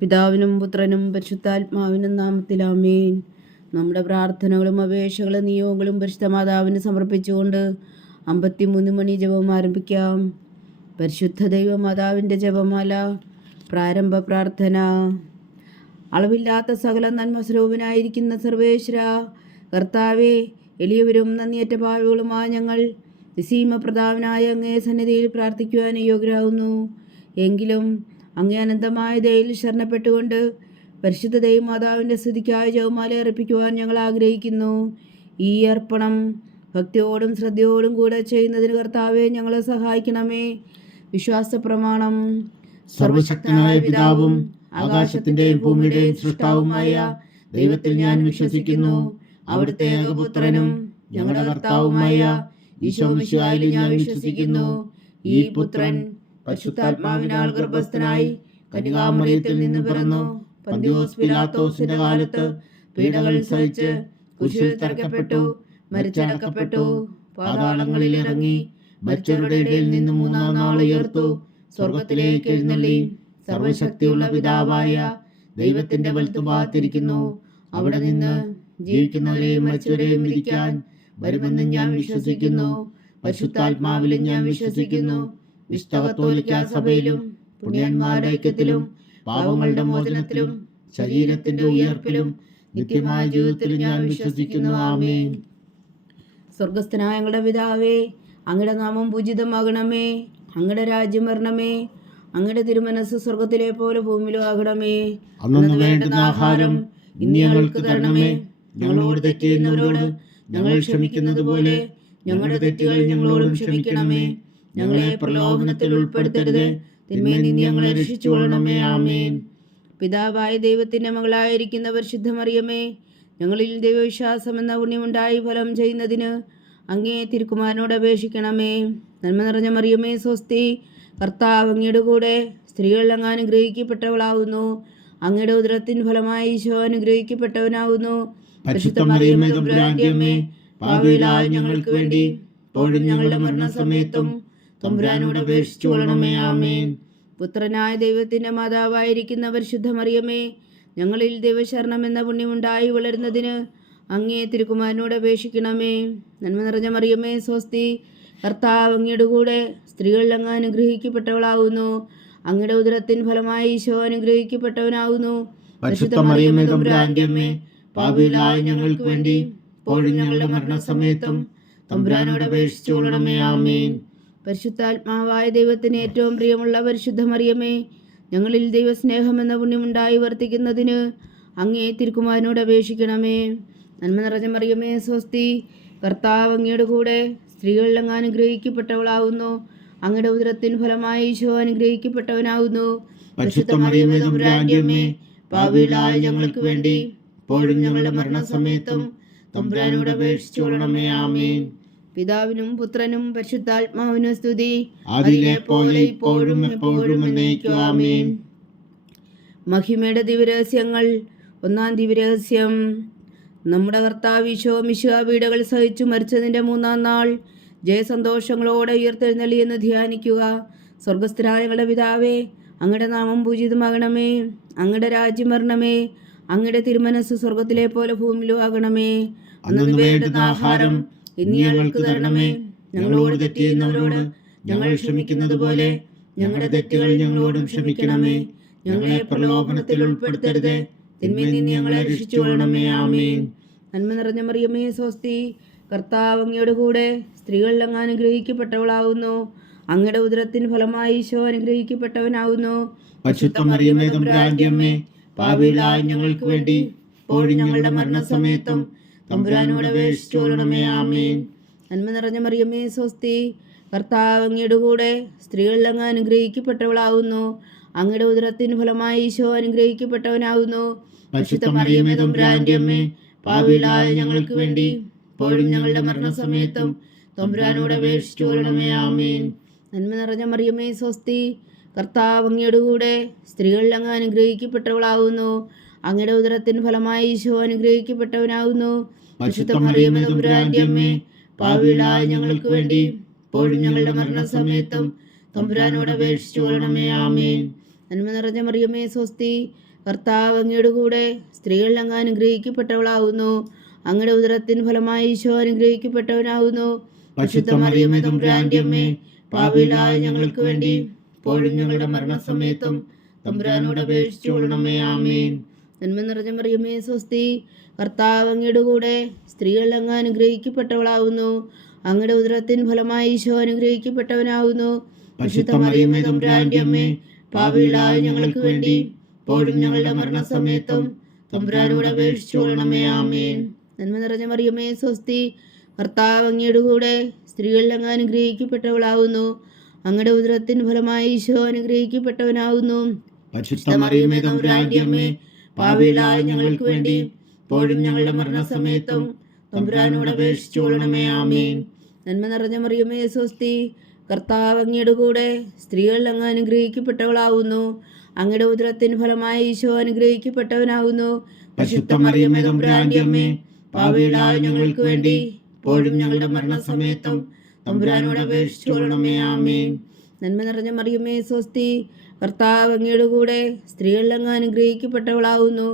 പിതാവിനും പുത്രനും പരിശുദ്ധാത്മാവിനും നാമത്തിൽ ആമേൻ. നമ്മുടെ പ്രാർത്ഥനകളും അപേക്ഷകളും നിയോഗങ്ങളും പരിശുദ്ധ മാതാവിന് സമർപ്പിച്ചുകൊണ്ട് 53 മണി ജപം ആരംഭിക്കാം. പരിശുദ്ധ ദൈവമാതാവിൻ്റെ ജപമാല. പ്രാരംഭ പ്രാർത്ഥന. അളവില്ലാത്ത സകല നന്മസ്വരൂപനായിരിക്കുന്ന സർവേശ്വര കർത്താവേ, എളിയവരും നന്ദിയേറ്റ പാവികളുമായ ഞങ്ങൾ നിസീമ പ്രതാപനായ അങ്ങേ സന്നിധിയിൽ പ്രാർത്ഥിക്കുവാൻ യോഗ്യരാകുന്നു. എങ്കിലും അങ്ങേ അനന്തമായ ദയയിൽ ശരണപ്പെട്ടുകൊണ്ട് പരിശുദ്ധ ദൈവമാതാവിൻ്റെ സ്തുതിക്കായി ജപമാല അർപ്പിക്കുവാൻ ഞങ്ങൾ ആഗ്രഹിക്കുന്നു. ഈ അർപ്പണം ഭക്തിയോടും ശ്രദ്ധയോടും കൂടെ ചെയ്യുന്നതിന് കർത്താവെ ഞങ്ങളെ സഹായിക്കണമേ. വിശ്വാസ പ്രമാണം. സർവശക്തനായ പിതാവും ആകാശത്തിന്റെയും ഭൂമിയുടെയും സൃഷ്ടാവുമായ ദൈവത്തിൽ ഞാൻ വിശ്വസിക്കുന്നു. അവിടുത്തെ ഏകപുത്രനും ഞങ്ങളുടെ കർത്താവുമായ ഈശോ മിശിഹായിൽ ഞാൻ വിശ്വസിക്കുന്നു. ഈ പുത്രൻ പരിശുദ്ധാത്മാവിനാൽ ഗർഭസ്ഥനായി കന്യകാമറിയത്തിൽ നിന്ന് പിറന്നു. പന്തിയോസ് പിലാത്തോസിന്റെ കാലത്ത് പീഡകൾ സഹിച്ച് കുരിശിൽ തറയ്ക്കപ്പെട്ടു, മരിച്ചടക്കപ്പെട്ടു, പാതാളങ്ങളിൽ ഇറങ്ങി, മരിച്ചവരുടെ ഇടയിൽ നിന്ന് മൂന്നാം നാൾ ഉയർത്തു, സ്വർഗത്തിലേക്ക് എഴുന്നള്ളി, സർവശക്തിയുള്ള പിതാവായ ദൈവത്തിന്റെ വലത്തുഭാഗത്തിരിക്കുന്നു. അവിടെ നിന്ന് ജീവിക്കുന്നവരെയും മരിച്ചവരെയും വിധിക്കാൻ വരുമെന്ന് ഞാൻ വിശ്വസിക്കുന്നു. പരിശുദ്ധാത്മാവിലും ഞാൻ വിശ്വസിക്കുന്നു. വിശുദ്ധ കത്തോലിക്കാ സഭയിലും പുണ്യന്മാരുടെ ഐക്യത്തിലും പാപങ്ങളുടെ മോചനത്തിലും ശരീരത്തിന്റെ ഉയർപ്പിലും നിത്യമായ ജീവിതത്തിലും ഞാൻ വിശ്വസിക്കുന്നു. ആമേൻ. സ്വർഗസ്ഥനായ ഞങ്ങളുടെ പിതാവേ, അങ്ങയുടെ നാമം പൂജിതമാകണമേ. അങ്ങയുടെ രാജ്യം വരണമേ. അങ്ങയുടെ തിരുമനസ് സ്വർഗത്തിലെ പോലെ ഭൂമിയിലും ആകണമേ. അന്നു വേണ്ടുന്ന ആഹാരം ഇന്ന് ഞങ്ങൾക്ക് തരണമേ. ഞങ്ങളോട് തെറ്റ് ചെയ്യുന്നവരോട് ഞങ്ങൾ ക്ഷമിക്കുന്നത് പോലെ ഞങ്ങളുടെ തെറ്റുകൾ ഞങ്ങളോടും ക്ഷമിക്കണമേ. ഞങ്ങളെ പ്രലോഭനത്തിൽ ഉൾപ്പെടുത്തരുത്, തിന്മയിൽ നിന്ന് ഞങ്ങളെ രക്ഷിച്ചുകൊള്ളണമേ. ആമേൻ. പിതാവായ ദൈവത്തിന്റെ മകളായിരിക്കുന്ന പരിശുദ്ധ മറിയമേ, ഞങ്ങളിൽ ദൈവവിശ്വാസം എന്ന പുണ്യമുണ്ടായി ഫലം ചെയ്യുന്നതിന് അങ്ങേ തിരുക്കുമാരനോട് അപേക്ഷിക്കണമേ. നന്മ നിറഞ്ഞ മറിയമേ സ്വസ്തി, കർത്താവ് അങ്ങയുടെ കൂടെ സ്ത്രീകൾ അങ്ങ് അനുഗ്രഹിക്കപ്പെട്ടവളാകുന്നു. അങ്ങയുടെ ഉദരത്തിൻ ഫലമായി ഈശോ അനുഗ്രഹിക്കപ്പെട്ടവനാകുന്നു. പരിശുദ്ധ മറിയമേ തമ്പുരാന്റെ അമ്മേ, പാപികളായ ഞങ്ങൾക്ക് വേണ്ടി ഇപ്പോഴും ഞങ്ങളുടെ മരണസമയത്തും തമ്പുരാനോട് അപേക്ഷിച്ചു കൊള്ളണമേ. ആമേൻ. പുത്രനായ ദൈവത്തിന്റെ മാതാവായിരിക്കുന്ന പരിശുദ്ധ മറിയമേ, ഞങ്ങളിൽ ദൈവശരണം എന്ന പുണ്യമുണ്ടായി വളരുന്നതിന് അങ്ങേ തിരുക്കുമാരനോട് അപേക്ഷിക്കണമേ. നന്മ നിറഞ്ഞ മറിയമേ സ്വസ്തി, കർത്താവ് അങ്ങയുടെ കൂടെ സ്ത്രീകൾ അങ്ങ് അനുഗ്രഹിക്കപ്പെട്ടവളാകുന്നു. അങ്ങയുടെ ഉദരത്തിൻ ഫലമായി ഈശോ അനുഗ്രഹിക്കപ്പെട്ടവനാകുന്നു. പരിശുദ്ധ മറിയമേ തമ്പുരാന്റെ അമ്മേ, പാപികളായ ഞങ്ങൾക്ക് വേണ്ടി ഇപ്പോഴും ഞങ്ങളുടെ മരണസമയത്തും തമ്പുരാനോട് അപേക്ഷിച്ചു കൊള്ളണമേ. ആമേൻ. പരിശുദ്ധാത്മാവായ ദൈവത്തിന് ഏറ്റവും പ്രിയമുള്ള പരിശുദ്ധ മറിയമേ, ഞങ്ങളിൽ ദൈവസ്നേഹം എന്ന പുണ്യമുണ്ടായി വർത്തിക്കുന്നതിന് അങ്ങേ തിരുക്കുമാരനോട് അപേക്ഷിക്കണമേ. നന്മ നിറഞ്ഞ മറിയമേ സ്വസ്തി, കർത്താവ് അങ്ങയുടെ കൂടെ സ്ത്രീകൾ അങ്ങ് അനുഗ്രഹിക്കപ്പെട്ടവളാകുന്നു. അങ്ങയുടെ ഉദരത്തിൻ ഫലമായി ഈശോ അനുഗ്രഹിക്കപ്പെട്ടവനാകുന്നു. പരിശുദ്ധ മറിയമേ തമ്പുരാന്റെ അമ്മേ, പാപികളായ ഞങ്ങൾക്ക് വേണ്ടി ഇപ്പോഴും ഞങ്ങളുടെ മരണസമയത്തും തമ്പുരാനോട് അപേക്ഷിച്ചു കൊള്ളണമേ. ആമേൻ. പിതാവിനും പുത്രനും പരിശുദ്ധാത്മാവിനും സ്തുതി, അതിലെ പോലെ ഇപ്പോഴും എപ്പോഴും എന്നേക്കും. ആമേൻ. മഹിമയുടെ ദിവ്യരഹസ്യങ്ങൾ. ഒന്നാം ദിവ്യരഹസ്യം. നമ്മുടെ കർത്താവ് ഈശോ മിശിഹാ പീഡകൾ സഹിച്ചു മരിച്ചതിൻ്റെ മൂന്നാം നാൾ ജയസന്തോഷങ്ങളോടെ ഉയർത്തെഴുന്നള്ളി എന്ന് ധ്യാനിക്കുക. സ്വർഗസ്ഥനായ ഞങ്ങളുടെ പിതാവേ, അങ്ങയുടെ നാമം പൂജിതമാകണമേ. അങ്ങയുടെ രാജ്യം വരണമേ. അങ്ങയുടെ തിരുമനസ് സ്വർഗത്തിലെ പോലെ ഭൂമിയിലും ആകണമേ. അന്നു വേണ്ടുന്ന ആഹാരം ഇന്ന് ഞങ്ങൾക്ക് തരണമേ. ഞങ്ങളോട് തെറ്റ് ചെയ്യുന്നവരോട് ഞങ്ങൾ ക്ഷമിക്കുന്നത് പോലെ ഞങ്ങളുടെ തെറ്റുകൾ ഞങ്ങളോടും ക്ഷമിക്കണമേ. ഞങ്ങളെ പ്രലോഭനത്തിൽ ഉൾപ്പെടുത്തരുത്, തിന്മയിൽ നിന്ന് ഞങ്ങളെ രക്ഷിച്ചുകൊള്ളണമേ. ആമേൻ. നന്മ നിറഞ്ഞ മറിയമേ സ്വസ്തി, കർത്താവ് അങ്ങയുടെ കൂടെ സ്ത്രീകൾ അങ്ങ് അനുഗ്രഹിക്കപ്പെട്ടവളാകുന്നു. അങ്ങയുടെ ഉദരത്തിൻ ഫലമായി ഈശോ അനുഗ്രഹിക്കപ്പെട്ടവനാകുന്നു. പരിശുദ്ധ മറിയമേ തമ്പുരാന്റെ അമ്മേ, പാപികളായ ഞങ്ങൾക്ക് വേണ്ടി ഇപ്പോഴും ഞങ്ങളുടെ മരണസമയത്തും തമ്പുരാനോട് അപേക്ഷിച്ചു കൊള്ളണമേ. ആമേൻ. നന്മ നിറഞ്ഞ മറിയമേ സ്വസ്തി, കർത്താവ് അങ്ങയുടെ കൂടെ സ്ത്രീകൾ അങ്ങ് അനുഗ്രഹിക്കപ്പെട്ടവളാകുന്നു. അങ്ങയുടെ ഉദരത്തിൻ ഫലമായി ഈശോ അനുഗ്രഹിക്കപ്പെട്ടവനാകുന്നു. പരിശുദ്ധ മറിയമേ തമ്പുരാന്റെ അമ്മേ, പാപികളായ ഞങ്ങൾക്ക് വേണ്ടി ഇപ്പോഴും ഞങ്ങളുടെ മരണസമയത്തും തമ്പുരാനോട് അപേക്ഷിച്ചു കൊള്ളണമേ. ആമേൻ. നന്മ നിറഞ്ഞ മറിയമേ സ്വസ്തി, കർത്താവ് അങ്ങയുടെ കൂടെ സ്ത്രീകൾ അങ്ങ് അനുഗ്രഹിക്കപ്പെട്ടവളാകുന്നു. അങ്ങയുടെ ഉദരത്തിൻ ഫലമായി ഈശോ അനുഗ്രഹിക്കപ്പെട്ടവനാകുന്നു. പരിശുദ്ധ മറിയമേ തമ്പുരാന്റെ അമ്മേ, പാപികളായ ഞങ്ങൾക്ക് വേണ്ടി ഇപ്പോഴും ഞങ്ങളുടെ മരണസമയത്തും തമ്പുരാനോട് അപേക്ഷിച്ചു കൊള്ളണമേ. ആമേൻ. നന്മ നിറഞ്ഞ മറിയമേ സ്വസ്തി, കർത്താവ് അങ്ങയുടെ കൂടെ സ്ത്രീകളിൽ അങ്ങ് അനുഗ്രഹിക്കപ്പെട്ടവളാകുന്നു. അങ്ങയുടെ ഉദരത്തിൻ ഫലമായി ഈശോ അനുഗ്രഹിക്കപ്പെട്ടവനാകുന്നു. പരിശുദ്ധ മറിയമേ തമ്പുരാന്റെ അമ്മേ, പാപികളായ ഞങ്ങൾക്ക് വേണ്ടി ഇപ്പോഴും ഞങ്ങളുടെ മരണസമയത്തും തമ്പുരാനോട് അപേക്ഷിച്ചുകൊള്ളണമേ. ആമേൻ. നന്മ നിറഞ്ഞ മറിയമേ സ്വസ്തി, കർത്താവ് അങ്ങയുടെ കൂടെ സ്ത്രീകളിൽ അങ്ങ് അനുഗ്രഹിക്കപ്പെട്ടവളാകുന്നു. അങ്ങയുടെ ഉദരത്തിൻ ഫലമായി ഈശോ അനുഗ്രഹിക്കപ്പെട്ടവനാകുന്നു. പരിശുദ്ധ മറിയമേ തമ്പുരാന്റെ അമ്മേ, പാപികളായ ഞങ്ങൾക്ക് വേണ്ടി ഇപ്പോഴും ഞങ്ങളുടെ മരണസമയത്തും തമ്പുരാനോട് അപേക്ഷിച്ചുകൊള്ളണമേ. ആമേൻ. നന്മ നിറഞ്ഞ മറിയമേ സ്വസ്തി, കർത്താവ് അങ്ങയുടെ കൂടെ സ്ത്രീകളിൽ അങ്ങ് അനുഗ്രഹിക്കപ്പെട്ടവളാകുന്നു. അങ്ങയുടെ ഉദരത്തിൻ ഫലമായി ഈശോ അനുഗ്രഹിക്കപ്പെട്ടവനാകുന്നു. പരിശുദ്ധ മറിയമേ തമ്പുരാന്റെ അമ്മേ, പാപികളായ ഞങ്ങൾക്ക് വേണ്ടി ഇപ്പോഴും ഞങ്ങളുടെ മരണസമയത്തും തമ്പുരാനോട് അപേക്ഷിച്ചുകൊള്ളണമേ. ആമേൻ. നന്മ നിറഞ്ഞ മറിയമേ സ്വസ്തി, കർത്താവ് അങ്ങയുടെ കൂടെ സ്ത്രീകളിൽ അങ്ങ് അനുഗ്രഹിക്കപ്പെട്ടവളാകുന്നു. അങ്ങയുടെ ഉദരത്തിൻ ഫലമായി ഈശോ അനുഗ്രഹിക്കപ്പെട്ടവനാകുന്നു. പരിശുദ്ധ മറിയമേ തമ്പുരാന്റെ അമ്മേ, പാപികളായ ഞങ്ങൾക്ക് വേണ്ടി ഇപ്പോഴും ഞങ്ങളുടെ മരണസമയത്തും തമ്പുരാനോട് അപേക്ഷിച്ചുകൊള്ളണമേ. ആമേൻ. നന്മ നിറഞ്ഞ മറിയമേ സ്വസ്തി, കർത്താവ് അങ്ങയുടെ കൂടെ സ്ത്രീകളിൽ അങ്ങ് അനുഗ്രഹിക്കപ്പെട്ടവളാകുന്നു.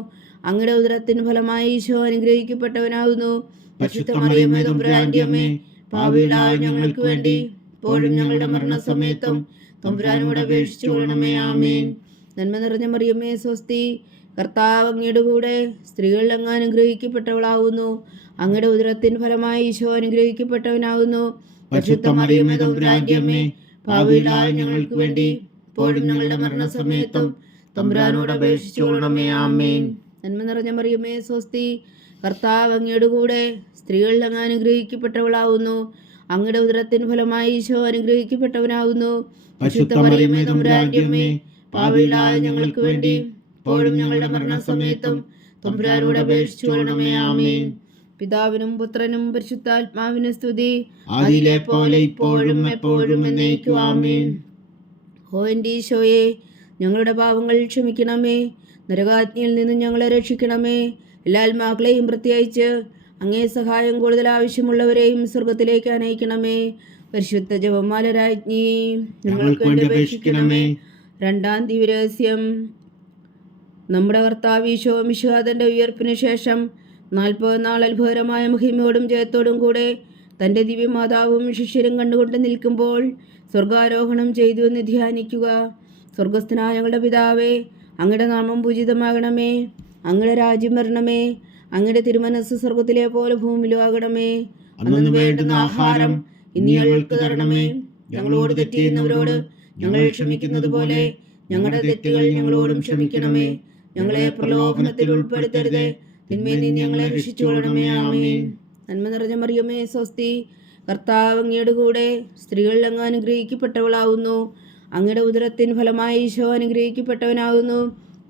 അങ്ങയുടെ ഉദരത്തിൻ ഫലമായി ഈശോ അനുഗ്രഹിക്കപ്പെട്ടവനാകുന്നു. പരിശുദ്ധ മറിയമേ തമ്പുരാന്റെ അമ്മേ, പാപികളായ ഞങ്ങൾക്ക് വേണ്ടി ഇപ്പോഴും ഞങ്ങളുടെ മരണസമയത്തും തമ്പുരാനോട് അപേക്ഷിച്ചുകൊള്ളണമേ. ആമേൻ. നന്മ നിറഞ്ഞ മറിയമേ സ്വസ്തി, കർത്താവ് അങ്ങയുടെ കൂടെ സ്ത്രീകളിൽ അങ്ങ് അനുഗ്രഹിക്കപ്പെട്ടവളാകുന്നു. അങ്ങയുടെ ഉദരത്തിൻ ഫലമായി ഈശോ അനുഗ്രഹിക്കപ്പെട്ടവനാകുന്നു. പരിശുദ്ധ മറിയമേ തമ്പുരാന്റെ അമ്മേ, പാപികളായ ഞങ്ങൾക്ക് വേണ്ടി ഇപ്പോഴും ഞങ്ങളുടെ മരണസമയത്തും തമ്പുരാനോട് അപേക്ഷിച്ചുകൊള്ളണമേ. ആമേൻ. നന്മ നിറഞ്ഞ മറിയമേ സ്വസ്തി, കർത്താവ് അങ്ങയുടെ കൂടെ സ്ത്രീകളിൽ അങ്ങ് അനുഗ്രഹിക്കപ്പെട്ടവളാകുന്നു. അങ്ങയുടെ ഉദരത്തിൻ ഫലമായി ഈശോ അനുഗ്രഹിക്കപ്പെട്ടവനാകുന്നു. പരിശുദ്ധ മറിയമേ തമ്പുരാന്റെ അമ്മേ, പാപികളായ ഞങ്ങൾക്ക് വേണ്ടി ഇപ്പോഴും ഞങ്ങളുടെ മരണസമയത്തും തമ്പുരാനോട് അപേക്ഷിച്ചുകൊള്ളണമേ. ആമേൻ. പിതാവിനും പുത്രനും പരിശുദ്ധാത്മാവിനും സ്തുതി, ആദിയിലെ പോലെ ഇപ്പോഴും എപ്പോഴും എന്നേക്കും. ആമേൻ. ഓ എൻ്റെ ഈശോയെ, ഞങ്ങളുടെ പാപങ്ങൾ ക്ഷമിക്കണമേ. നരകാഗ്നിയിൽ നിന്ന് ഞങ്ങളെ രക്ഷിക്കണമേ. എല്ലാ ആത്മാക്കളെയും പ്രത്യേകിച്ച് അങ്ങേ സഹായം കൂടുതൽ ആവശ്യമുള്ളവരെയും സ്വർഗത്തിലേക്ക് അനയിക്കണമേ. പരിശുദ്ധ ജപമാല രാജ്ഞി, ഞങ്ങൾക്ക് വേണ്ടി അപേക്ഷിക്കണമേ. രണ്ടാം ദിവ്യരഹസ്യം. നമ്മുടെ കർത്താവ് ഈശോ മിശിഹാ തൻ്റെ ഉയർപ്പിന് ശേഷം 40 നാൾ അത്ഭുതകരമായ മഹിമയോടും ജയത്തോടും കൂടെ തൻ്റെ ദിവ്യമാതാവും ശിഷ്യരും കണ്ടുകൊണ്ട് നിൽക്കുമ്പോൾ സ്വർഗാരോഹണം ചെയ്തു എന്ന് ധ്യാനിക്കുക. സ്വർഗസ്ഥനായ ഞങ്ങളുടെ പിതാവേ, അങ്ങയുടെ നാമം പൂജിതമാകണമേ. അങ്ങയുടെ രാജ്യം വരണമേ. അങ്ങയുടെ തിരുമനസ് സ്വർഗത്തിലെ പോലെ ഭൂമിയിലും ആകണമേ. അന്നു വേണ്ടുന്ന ആഹാരം ഇനി ഞങ്ങൾക്ക് തരണമേ. ഞങ്ങളോട് തെറ്റ് ചെയ്യുന്നവരോട് ഞങ്ങൾ ക്ഷമിക്കുന്നത് പോലെ ഞങ്ങളുടെ തെറ്റുകൾ ഞങ്ങളോടും ക്ഷമിക്കണമേ. ഞങ്ങളെ പ്രലോഭനത്തിൽ ഉൾപ്പെടുത്തരുതേ, തിന്മയിൽ നിന്ന് ഞങ്ങളെ രക്ഷിച്ചുകൊള്ളണമേ. ആമേൻ. നന്മ നിറഞ്ഞ മറിയമേ സ്വസ്തി, കർത്താവ് അങ്ങയുടെ കൂടെ സ്ത്രീകളിൽ അങ്ങ് അനുഗ്രഹിക്കപ്പെട്ടവളാകുന്നു. അങ്ങയുടെ ഉദരത്തിൻ ഫലമായി ഈശോ അനുഗ്രഹിക്കപ്പെട്ടവനാകുന്നു.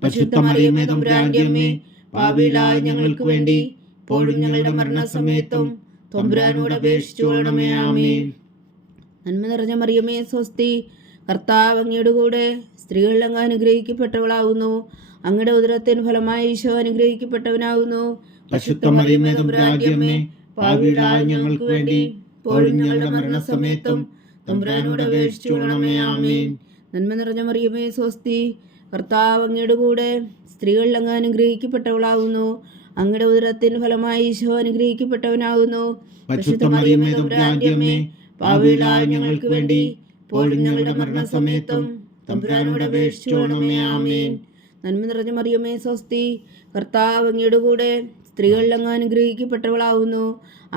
പരിശുദ്ധ മറിയമേ തമ്പുരാന്റെ അമ്മേ, പാപികളായ ഞങ്ങൾക്ക് വേണ്ടി ഇപ്പോഴും ഞങ്ങളുടെ മരണസമയത്തും തമ്പുരാനോട് അപേക്ഷിച്ചുകൊള്ളണമേ. ആമേൻ. നന്മ നിറഞ്ഞ മറിയമേ സ്വസ്തി, കർത്താവ് അങ്ങയുടെ കൂടെ സ്ത്രീകളിൽ അങ്ങ് അനുഗ്രഹിക്കപ്പെട്ടവളാകുന്നു. അങ്ങയുടെ ഉദരത്തിൻ ഫലമായി ഈശോ അനുഗ്രഹിക്കപ്പെട്ടവനാകുന്നു. പരിശുദ്ധ മറിയമേ തമ്പുരാന്റെ അമ്മേ, പാപികളായ ഞങ്ങൾക്ക് വേണ്ടി ഇപ്പോഴും ഞങ്ങളുടെ മരണസമയത്തും തമ്പുരാനോട് അപേക്ഷിച്ചുകൊള്ളണമേ. ആമേൻ. നന്മ നിറഞ്ഞ മറിയമേ സ്വസ്തി, കർത്താവ് അങ്ങയുടെ കൂടെ സ്ത്രീകളിൽ അങ്ങ് അനുഗ്രഹിക്കപ്പെട്ടവളാകുന്നു. അങ്ങയുടെ ഉദരത്തിൻ ഫലമായി ഈശോ അനുഗ്രഹിക്കപ്പെട്ടവനാകുന്നു. പരിശുദ്ധ മറിയമേ തമ്പുരാന്റെ അമ്മേ, പാപികളായ ഞങ്ങൾക്ക് വേണ്ടി ഇപ്പോഴും ഞങ്ങളുടെ മരണസമയത്തും തമ്പുരാനോട് അപേക്ഷിച്ചുകൊള്ളണമേ. ആമേൻ. നന്മ നിറഞ്ഞ മറിയമേ സ്വസ്തി, കർത്താവ് അങ്ങയുടെ കൂടെ സ്ത്രീകളിൽ അങ്ങ് അനുഗ്രഹിക്കപ്പെട്ടവളാകുന്നു.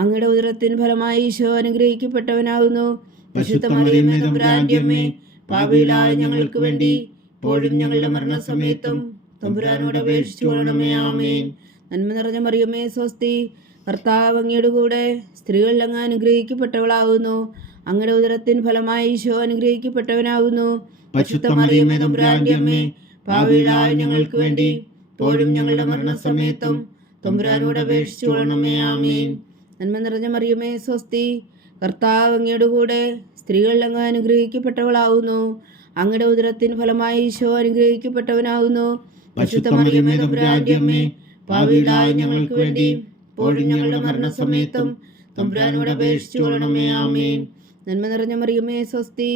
അങ്ങയുടെ ഉദരത്തിൻ ഫലമായി ഈശോ അനുഗ്രഹിക്കപ്പെട്ടവനാകുന്നു. പരിശുദ്ധ മറിയമേ തമ്പുരാന്റെ അമ്മേ, പാപികളായ ഞങ്ങൾക്ക് വേണ്ടി ഇപ്പോഴും ഞങ്ങളുടെ മരണസമയത്തും തമ്പുരാനോട് അപേക്ഷിച്ചുകൊള്ളണമേ. ആമേൻ. നന്മ നിറഞ്ഞ മറിയമേ സ്വസ്തി, കർത്താവ് അങ്ങയുടെ കൂടെ സ്ത്രീകളിൽ അങ്ങ് അനുഗ്രഹിക്കപ്പെട്ടവളാകുന്നു. അങ്ങയുടെ ഉദരത്തിൻ ഫലമായി ഈശോ അനുഗ്രഹിക്കപ്പെട്ടവനാകുന്നു. പരിശുദ്ധ മറിയമേ തമ്പുരാന്റെ അമ്മേ, പാപികളായ ഞങ്ങൾക്ക് വേണ്ടി ഇപ്പോഴും ഞങ്ങളുടെ മരണസമയത്തും തമ്പുരാനോട് അപേക്ഷിച്ചുകൊള്ളണമേ. ആമേൻ. നന്മ നിറഞ്ഞ മറിയമേ സ്വസ്തി, കർത്താവ് അങ്ങയുടെ കൂടെ സ്ത്രീകളിൽ അങ്ങ് അനുഗ്രഹിക്കപ്പെട്ടവളാകുന്നു. അങ്ങയുടെ ഉദരത്തിൻ ഫലമായി ഈശോ അനുഗ്രഹിക്കപ്പെട്ടവനാകുന്നു. പരിശുദ്ധ മറിയമേ തമ്പുരാന്റെ അമ്മേ, പാപികളായ ഞങ്ങൾക്ക് വേണ്ടി ഇപ്പോഴും ഞങ്ങളുടെ മരണസമയത്തും തമ്പുരാനോട് അപേക്ഷിച്ചുകൊള്ളണമേ. ആമേൻ. നന്മ നിറഞ്ഞ മറിയമേ സ്വസ്തി,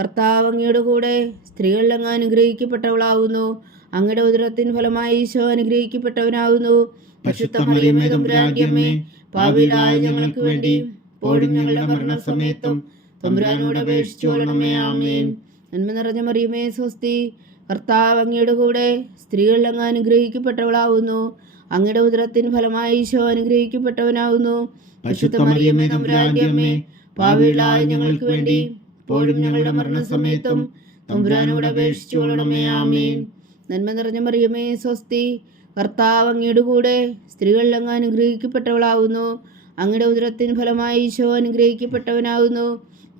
കർത്താവ് അങ്ങയുടെ കൂടെ സ്ത്രീകളിൽ അങ്ങ് അനുഗ്രഹിക്കപ്പെട്ടവളാവുന്നു. അങ്ങയുടെ ഉദരത്തിൻ ഫലമായി ഈശോ അനുഗ്രഹിക്കപ്പെട്ടവനാകുന്നു. പരിശുദ്ധ മറിയമേ തമ്പുരാന്റെ അമ്മേ, പാപികളായ ഞങ്ങൾക്ക് വേണ്ടി ഇപ്പോഴും ഞങ്ങളുടെ മരണസമയത്തും തമ്പുരാനോട് അപേക്ഷിച്ചുകൊള്ളണമേ. ആമേൻ. നന്മ നിറഞ്ഞ മറിയമേ സ്വസ്തി, കർത്താവ് അങ്ങയുടെ കൂടെ സ്ത്രീകളിൽ അങ്ങ് അനുഗ്രഹിക്കപ്പെട്ടവളാവുന്നു. അങ്ങയുടെ ഉദരത്തിൻ ഫലമായി ഈശോ അനുഗ്രഹിക്കപ്പെട്ടവനാകുന്നു. പരിശുദ്ധ മറിയമേ തമ്പുരാന്റെ അമ്മേ, പാപികളായ ഞങ്ങൾക്ക് വേണ്ടി ഇപ്പോഴും ഞങ്ങളുടെ മരണസമയത്തും തമ്പുരാനോട് അപേക്ഷിച്ചുകൊള്ളണമേ. ആമേൻ. നന്മ നിറഞ്ഞ മറിയമേ സ്വസ്തി, കർത്താവ് അങ്ങയുടെ കൂടെ സ്ത്രീകളിൽ അങ്ങ് അനുഗ്രഹിക്കപ്പെട്ടവളാവുന്നു. അങ്ങയുടെ ഉദരത്തിൻ ഫലമായി ഈശോ അനുഗ്രഹിക്കപ്പെട്ടവനാകുന്നു.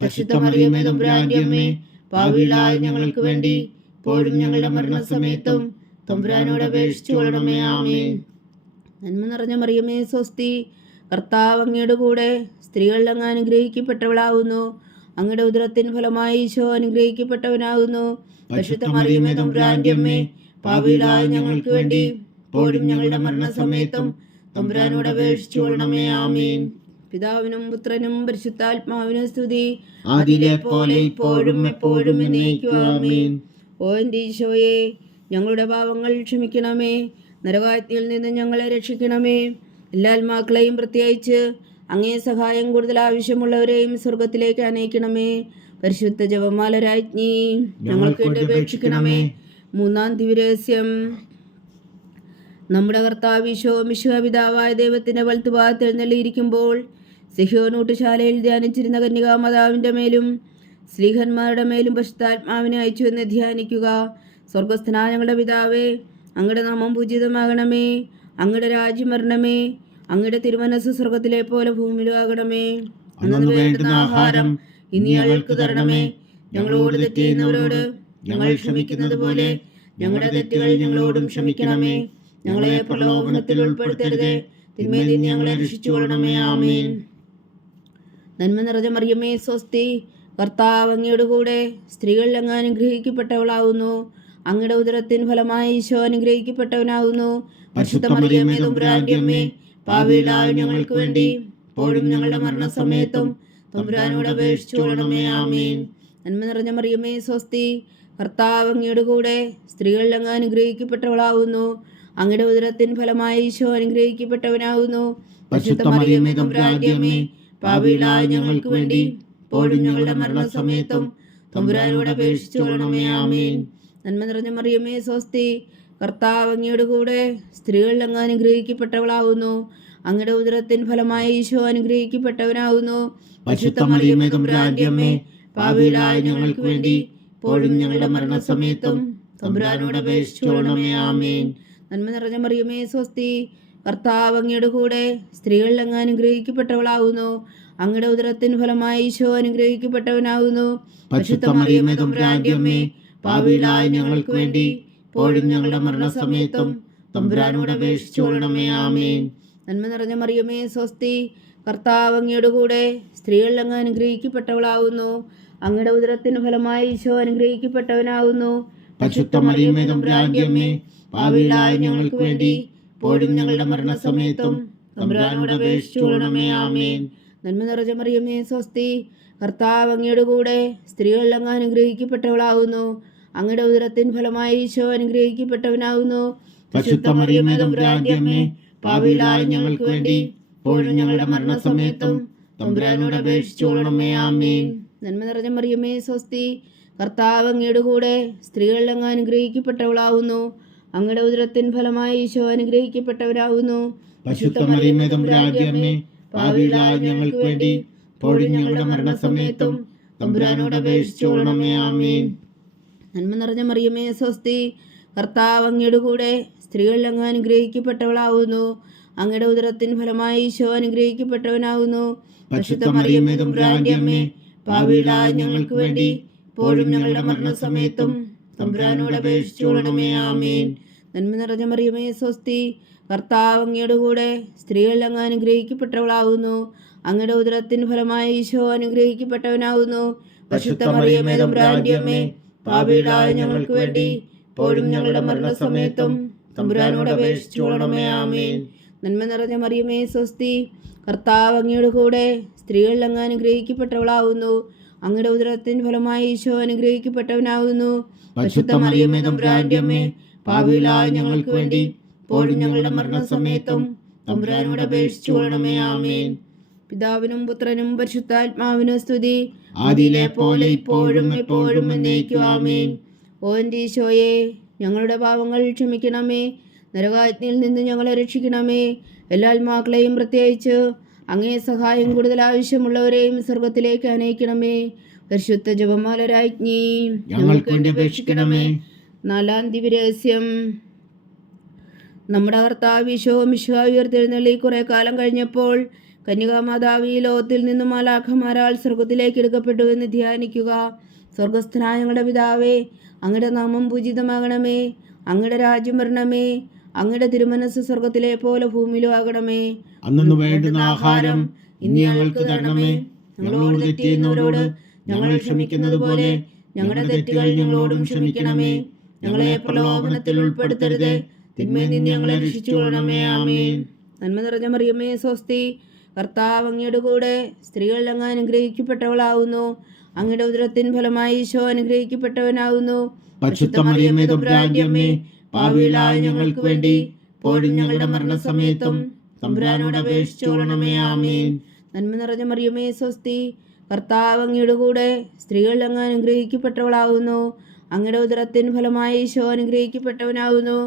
പരിശുദ്ധ മറിയമേ തമ്പുരാന്റെ അമ്മേ, പാപികളായ ഞങ്ങൾക്ക് വേണ്ടി ഇപ്പോഴും ഞങ്ങളുടെ മരണസമയത്തും തമ്പുരാനോട് അപേക്ഷിച്ചുകൊള്ളണമേ. ആമേൻ. നന്മ നിറഞ്ഞ മറിയമേ സ്വസ്തി, കർത്താവ് അങ്ങയുടെ കൂടെ സ്ത്രീകളിൽ അങ്ങ് അനുഗ്രഹിക്കപ്പെട്ടവളാവുന്നു. അങ്ങയുടെ ഉദരത്തിൻ ഫലമായി ഈശോ അനുഗ്രഹിക്കപ്പെട്ടവനാകുന്നു. പരിശുദ്ധ മറിയമേ തമ്പുരാന്റെ അമ്മേ, പാപികളായ ഞങ്ങൾക്ക് വേണ്ടി ഇപ്പോഴും ഞങ്ങളുടെ മരണസമയത്തും തമ്പുരാനോട് അപേക്ഷിച്ചുകൊള്ളണമേ. ആമേൻ. പിതാവിനും പുത്രനും പരിശുദ്ധാത്മാവിനും സ്തുതി, ആദിയിലെ പോലെ ഇപ്പോഴും എപ്പോഴും എന്നേക്കും. ആമേൻ. ഓ എൻ്റെ ഈശോയെ, ഞങ്ങളുടെ പാപങ്ങൾ ക്ഷമിക്കണമേ. നരകാഗ്നിയിൽ നിന്ന് ഞങ്ങളെ രക്ഷിക്കണമേ. എല്ലാ ആത്മാക്കളെയും പ്രത്യേകിച്ച് അങ്ങേ സഹായം കൂടുതൽ ആവശ്യമുള്ളവരെയും സ്വർഗത്തിലേക്ക് അനയിക്കണമേ. പരിശുദ്ധ ജപമാല രാജ്ഞി, ഞങ്ങൾക്ക് വേണ്ടി അപേക്ഷിക്കണമേ. മൂന്നാം ദിവ്യരഹസ്യം. നമ്മുടെ കർത്താവ് ഈശോ മിശിഹാ പിതാവായ ദൈവത്തിൻ്റെ വലത്തുഭാഗത്ത് എഴുന്നള്ളിയിരിക്കുമ്പോൾ സിഹ്യോൻ ഊട്ടുശാലയിൽ ധ്യാനിച്ചിരുന്ന കന്യകാമാതാവിൻ്റെ മേലും സ്ലീഹന്മാരുടെ മേലും പരിശുദ്ധാത്മാവിനെ അയച്ചു എന്ന് ധ്യാനിക്കുക. സ്വർഗസ്ഥനായ ഞങ്ങളുടെ പിതാവേ, അങ്ങയുടെ നാമം പൂജിതമാകണമേ. അങ്ങയുടെ രാജ്യം വരണമേ. അങ്ങയുടെ തിരുമനസ്സ് സ്വർഗത്തിലെ പോലെ ഭൂമിയിലും ആകണമേ. അന്നു വേണ്ടുന്ന ആഹാരം ഇനി ഞങ്ങൾക്ക് തരണമേ. ഞങ്ങളോട് തെറ്റ് ചെയ്യുന്നവരോട് ഞങ്ങൾ ക്ഷമിക്കുന്നത് പോലെ ഞങ്ങളുടെ തെറ്റുകൾ ഞങ്ങളോടും ക്ഷമിക്കണമേ. ഞങ്ങളെ പ്രലോഭനത്തിൽ ഉൾപ്പെടുത്തരുതേ, തിന്മയിൽ നിന്ന് ഞങ്ങളെ രക്ഷിച്ചുകൊള്ളണമേ. ആമേൻ. നന്മ നിറഞ്ഞ മറിയമേ സ്വസ്തി, കർത്താവ് അങ്ങയുടെ കൂടെ സ്ത്രീകളിൽ അങ്ങ് അനുഗ്രഹിക്കപ്പെട്ടവളാകുന്നു. അങ്ങയുടെ ഉദരത്തിൻ ഫലമായി ഈശോ അനുഗ്രഹിക്കപ്പെട്ടവനാകുന്നു. പരിശുദ്ധ മറിയമേ തമ്പുരാന്റെ അമ്മേ, പാപികളായ ഞങ്ങൾക്ക് വേണ്ടി ഇപ്പോഴും ഞങ്ങളുടെ മരണസമയത്തും തമ്പുരാനോട് അപേക്ഷിച്ചുകൊള്ളണമേ. ആമേൻ. നന്മ നിറഞ്ഞ മറിയമേ സ്വസ്തി, കർത്താവ് അങ്ങയുടെ കൂടെ സ്ത്രീകളിൽ അങ്ങ് അനുഗ്രഹിക്കപ്പെട്ടവളാകുന്നു. അങ്ങയുടെ ഉദരത്തിൻ ഫലമായി ഈശോ അനുഗ്രഹിക്കപ്പെട്ടവനാകുന്നു. പരിശുദ്ധ മറിയമേ തമ്പുരാന്റെ അമ്മേ, പാപികളായ ഞങ്ങൾക്ക് വേണ്ടി ഇപ്പോഴും ഞങ്ങളുടെ മരണസമയത്തും തമ്പുരാനോട് അപേക്ഷിച്ചുകൊള്ളണമേ. ആമേൻ. നന്മ നിറഞ്ഞ മറിയമേ സ്വസ്തി, കർത്താവ് അങ്ങയുടെ കൂടെ സ്ത്രീകളിൽ അങ്ങ് അനുഗ്രഹിക്കപ്പെട്ടവളാകുന്നു. അങ്ങയുടെ ഉദരത്തിൻ ഫലമായി ഈശോ അനുഗ്രഹിക്കപ്പെട്ടവനാകുന്നു. പരിശുദ്ധ മറിയമേ തമ്പുരാന്റെ അമ്മേ, പാപികളായ ഞങ്ങൾക്ക് വേണ്ടി ഇപ്പോഴും ഞങ്ങളുടെ മരണസമയത്തും തമ്പുരാനോട് അപേക്ഷിച്ചുകൊള്ളണമേ. ആമേൻ. നന്മ നിറഞ്ഞ മറിയമേ സ്വസ്തി, കർത്താവ് അങ്ങയുടെ കൂടെ സ്ത്രീകളിൽ അങ്ങ് അനുഗ്രഹിക്കപ്പെട്ടവളാകുന്നു. അങ്ങയുടെ ഉദരത്തിൻ ഫലമായി ഈശോ അനുഗ്രഹിക്കപ്പെട്ടവനാകുന്നു. പരിശുദ്ധ മറിയമേ തമ്പുരാന്റെ അമ്മേ, പാപികളായ ഞങ്ങൾക്ക് വേണ്ടി ഇപ്പോഴും ഞങ്ങളുടെ മരണസമയത്തും തമ്പുരാനോട് അപേക്ഷിച്ചുകൊള്ളണമേ. ആമേൻ. നന്മ നിറഞ്ഞ മറിയമേ സ്വസ്തി, കർത്താവ് അങ്ങയുടെ കൂടെ സ്ത്രീകളിൽ അങ്ങ് അനുഗ്രഹിക്കപ്പെട്ടവളാകുന്നു. അങ്ങയുടെ ഉദരത്തിന് ഫലമായി ഈശോ അനുഗ്രഹിക്കപ്പെട്ടവനാകുന്നു. പരിശുദ്ധ മറിയമേ തമ്പുരാന്റെ അമ്മേ, പാപികളായ ഞങ്ങൾക്ക് വേണ്ടി ഇപ്പോഴും ഞങ്ങളുടെ മരണസമയത്തും തമ്പുരാനോട് അപേക്ഷിച്ചുകൊള്ളണമേ. ആമേൻ. നന്മ നിറഞ്ഞ മറിയമേ സ്വസ്തി, കർത്താവ് അങ്ങയുടെ കൂടെ സ്ത്രീകളിൽ അങ്ങ് അനുഗ്രഹിക്കപ്പെട്ടവളാകുന്നു. അങ്ങയുടെ ഉദരത്തിൻ ഫലമായി ഈശോ അനുഗ്രഹിക്കപ്പെട്ടവനാകുന്നു. പരിശുദ്ധ മറിയമേ തമ്പുരാന്റെ അമ്മേ, പാപികളായ ഞങ്ങൾക്ക് വേണ്ടി ഇപ്പോഴും ഞങ്ങളുടെ മരണസമയത്തും തമ്പുരാനോട് അപേക്ഷിച്ചുകൊള്ളണമേ. ആമേൻ. നന്മ നിറഞ്ഞ മറിയമേ സ്വസ്തി, കർത്താവ് അങ്ങയുടെ കൂടെ സ്ത്രീകളിൽ അങ്ങ് അനുഗ്രഹിക്കപ്പെട്ടവളാകുന്നു. അങ്ങയുടെ ഉദരത്തിൻ ഫലമായി ഈശോ അനുഗ്രഹിക്കപ്പെട്ടവരാകുന്നു. പരിശുദ്ധ മറിയമേ തമ്പുരാന്റെ അമ്മേ, പാപികളായ ഞങ്ങൾക്ക് വേണ്ടി ഇപ്പോഴും ഞങ്ങളുടെ മരണസമയത്തും തമ്പുരാനോട് അപേക്ഷിച്ചുകൊള്ളണമേ. ആമേൻ. നന്മ നിറഞ്ഞ മറിയമേ സ്വസ്തി, കർത്താവ് അങ്ങയുടെ കൂടെ സ്ത്രീകളിൽ അങ്ങ് അനുഗ്രഹിക്കപ്പെട്ടവളാകുന്നു. അങ്ങയുടെ ഉദരത്തിൻ ഫലമായി ഈശോ അനുഗ്രഹിക്കപ്പെട്ടവനാകുന്നു. പരിശുദ്ധ മറിയമേ തമ്പുരാന്റെ അമ്മേ, പാപികളായ ഞങ്ങൾക്ക് വേണ്ടി ഇപ്പോഴും ഞങ്ങളുടെ മരണസമയത്തും തമ്പുരാനോട് അപേക്ഷിച്ചുകൊള്ളണമേ. ആമേൻ. നന്മ നിറഞ്ഞ മറിയമേ സ്വസ്തി, കർത്താവ് അങ്ങയുടെ കൂടെ സ്ത്രീകളിൽ അങ്ങ് അനുഗ്രഹിക്കപ്പെട്ടവളാകുന്നു. അങ്ങയുടെ ഉദരത്തിൻ ഫലമായി ഈശോ അനുഗ്രഹിക്കപ്പെട്ടവനാകുന്നു. പരിശുദ്ധ മറിയമേ തമ്പുരാന്റെ അമ്മേ, പാപികളായ ഞങ്ങൾക്ക് വേണ്ടി ഇപ്പോഴും ഞങ്ങളുടെ മരണസമയത്തും തമ്പുരാനോട് അപേക്ഷിച്ചുകൊള്ളണമേ. ആമേൻ. നന്മ നിറഞ്ഞ മറിയമേ സ്വസ്തി, കർത്താവ് അങ്ങയുടെ കൂടെ സ്ത്രീകളിൽ അങ്ങ് അനുഗ്രഹിക്കപ്പെട്ടവളാകുന്നു. അങ്ങയുടെ ഉദരത്തിൻ ഫലമായി ഈശോ അനുഗ്രഹിക്കപ്പെട്ടവനാകുന്നു. പരിശുദ്ധ മറിയമേ തമ്പുരാന്റെ അമ്മേ, പാപികളായ ഞങ്ങൾക്ക് വേണ്ടി ഇപ്പോഴും ഞങ്ങളുടെ മരണസമയത്തും തമ്പുരാനോട് അപേക്ഷിച്ചു കൊള്ളണമേ. ആമേൻ. പിതാവിനും പുത്രനും പരിശുദ്ധാത്മാവിനും സ്തുതി, ആദിയിലെ പോലെ ഇപ്പോഴും എപ്പോഴും എന്നേക്കും. ആമേൻ. ഓ എൻ്റെ ഈശോയെ, ഞങ്ങളുടെ പാപങ്ങൾ ക്ഷമിക്കണമേ, നരകാഗ്നിയിൽ നിന്ന് ഞങ്ങളെ രക്ഷിക്കണമേ. എല്ലാ ആത്മാക്കളെയും പ്രത്യേകിച്ച് അങ്ങേ സഹായം കൂടുതൽ ആവശ്യമുള്ളവരെയും സ്വർഗത്തിലേക്ക് അനയിക്കണമേ. പരിശുദ്ധ ജപമാല രാജ്ഞി, ഞങ്ങൾക്ക് വേണ്ടി അപേക്ഷിക്കണമേ. 4-ാം ദിവ്യരഹസ്യം. നമ്മുടെ കർത്താവ് ഈശോ മിശിഹായി ഉയർത്തെഴുന്നള്ളി കുറെ കാലം കഴിഞ്ഞപ്പോൾ കന്യകാമാതാവ് ഈ ലോകത്തിൽ നിന്നും മാലാഖമാരാൽ സ്വർഗത്തിലേക്ക് എടുക്കപ്പെട്ടു എന്ന് ധ്യാനിക്കുക. സ്വർഗസ്ഥനായ ഞങ്ങളുടെ പിതാവേ, അങ്ങയുടെ നാമം പൂജിതമാകണമേ, അങ്ങയുടെ രാജ്യം വരണമേ, അങ്ങയുടെ തിരുമനസ് സ്വർഗത്തിലെ പോലെ ഭൂമിയിലും ആകണമേ. അന്നു വേണ്ടുന്ന ആഹാരം ഇന്ന് ഞങ്ങൾക്ക് തരണമേ. ഞങ്ങളോട് തെറ്റ് ചെയ്യുന്നവരോട് ഞങ്ങൾ ക്ഷമിക്കുന്നത് പോലെ ഞങ്ങളുടെ തെറ്റുകൾ ഞങ്ങളോടും ക്ഷമിക്കണമേ. ഞങ്ങളെ പ്രലോഭനത്തിൽ ഉൾപ്പെടുത്തരുതേ, തിന്മയിൽ നിന്ന് ഞങ്ങളെ രക്ഷിച്ചുകൊള്ളണമേ. ആമേൻ. നന്മ നിറഞ്ഞ മറിയമേ സ്വസ്തി, കർത്താവ് അങ്ങയുടെ കൂടെ സ്ത്രീകൾ അങ്ങ് അനുഗ്രഹിക്കപ്പെട്ടവളാവുന്നു. അങ്ങയുടെ ഉദരത്തിൻ ഫലമായി ഈശോ അനുഗ്രഹിക്കപ്പെട്ടവനാകുന്നു. പരിശുദ്ധ മറിയമേ തമ്പുരാന്റെ അമ്മേ, പാപികളായ ഞങ്ങൾക്ക് വേണ്ടി ഇപ്പോഴും ഞങ്ങളുടെ മരണസമയത്തും തമ്പുരാനോട് അപേക്ഷിച്ചു കൊള്ളണമേ. ആമേൻ. നന്മ നിറഞ്ഞ മറിയമേ സ്വസ്തി, കർത്താവ് അങ്ങയുടെ കൂടെ സ്ത്രീകൾ അങ്ങ് അനുഗ്രഹിക്കപ്പെട്ടവളാകുന്നു. അങ്ങയുടെ ഉദരത്തിൻ ഫലമായി ഈശോ അനുഗ്രഹിക്കപ്പെട്ടവനാകുന്നു.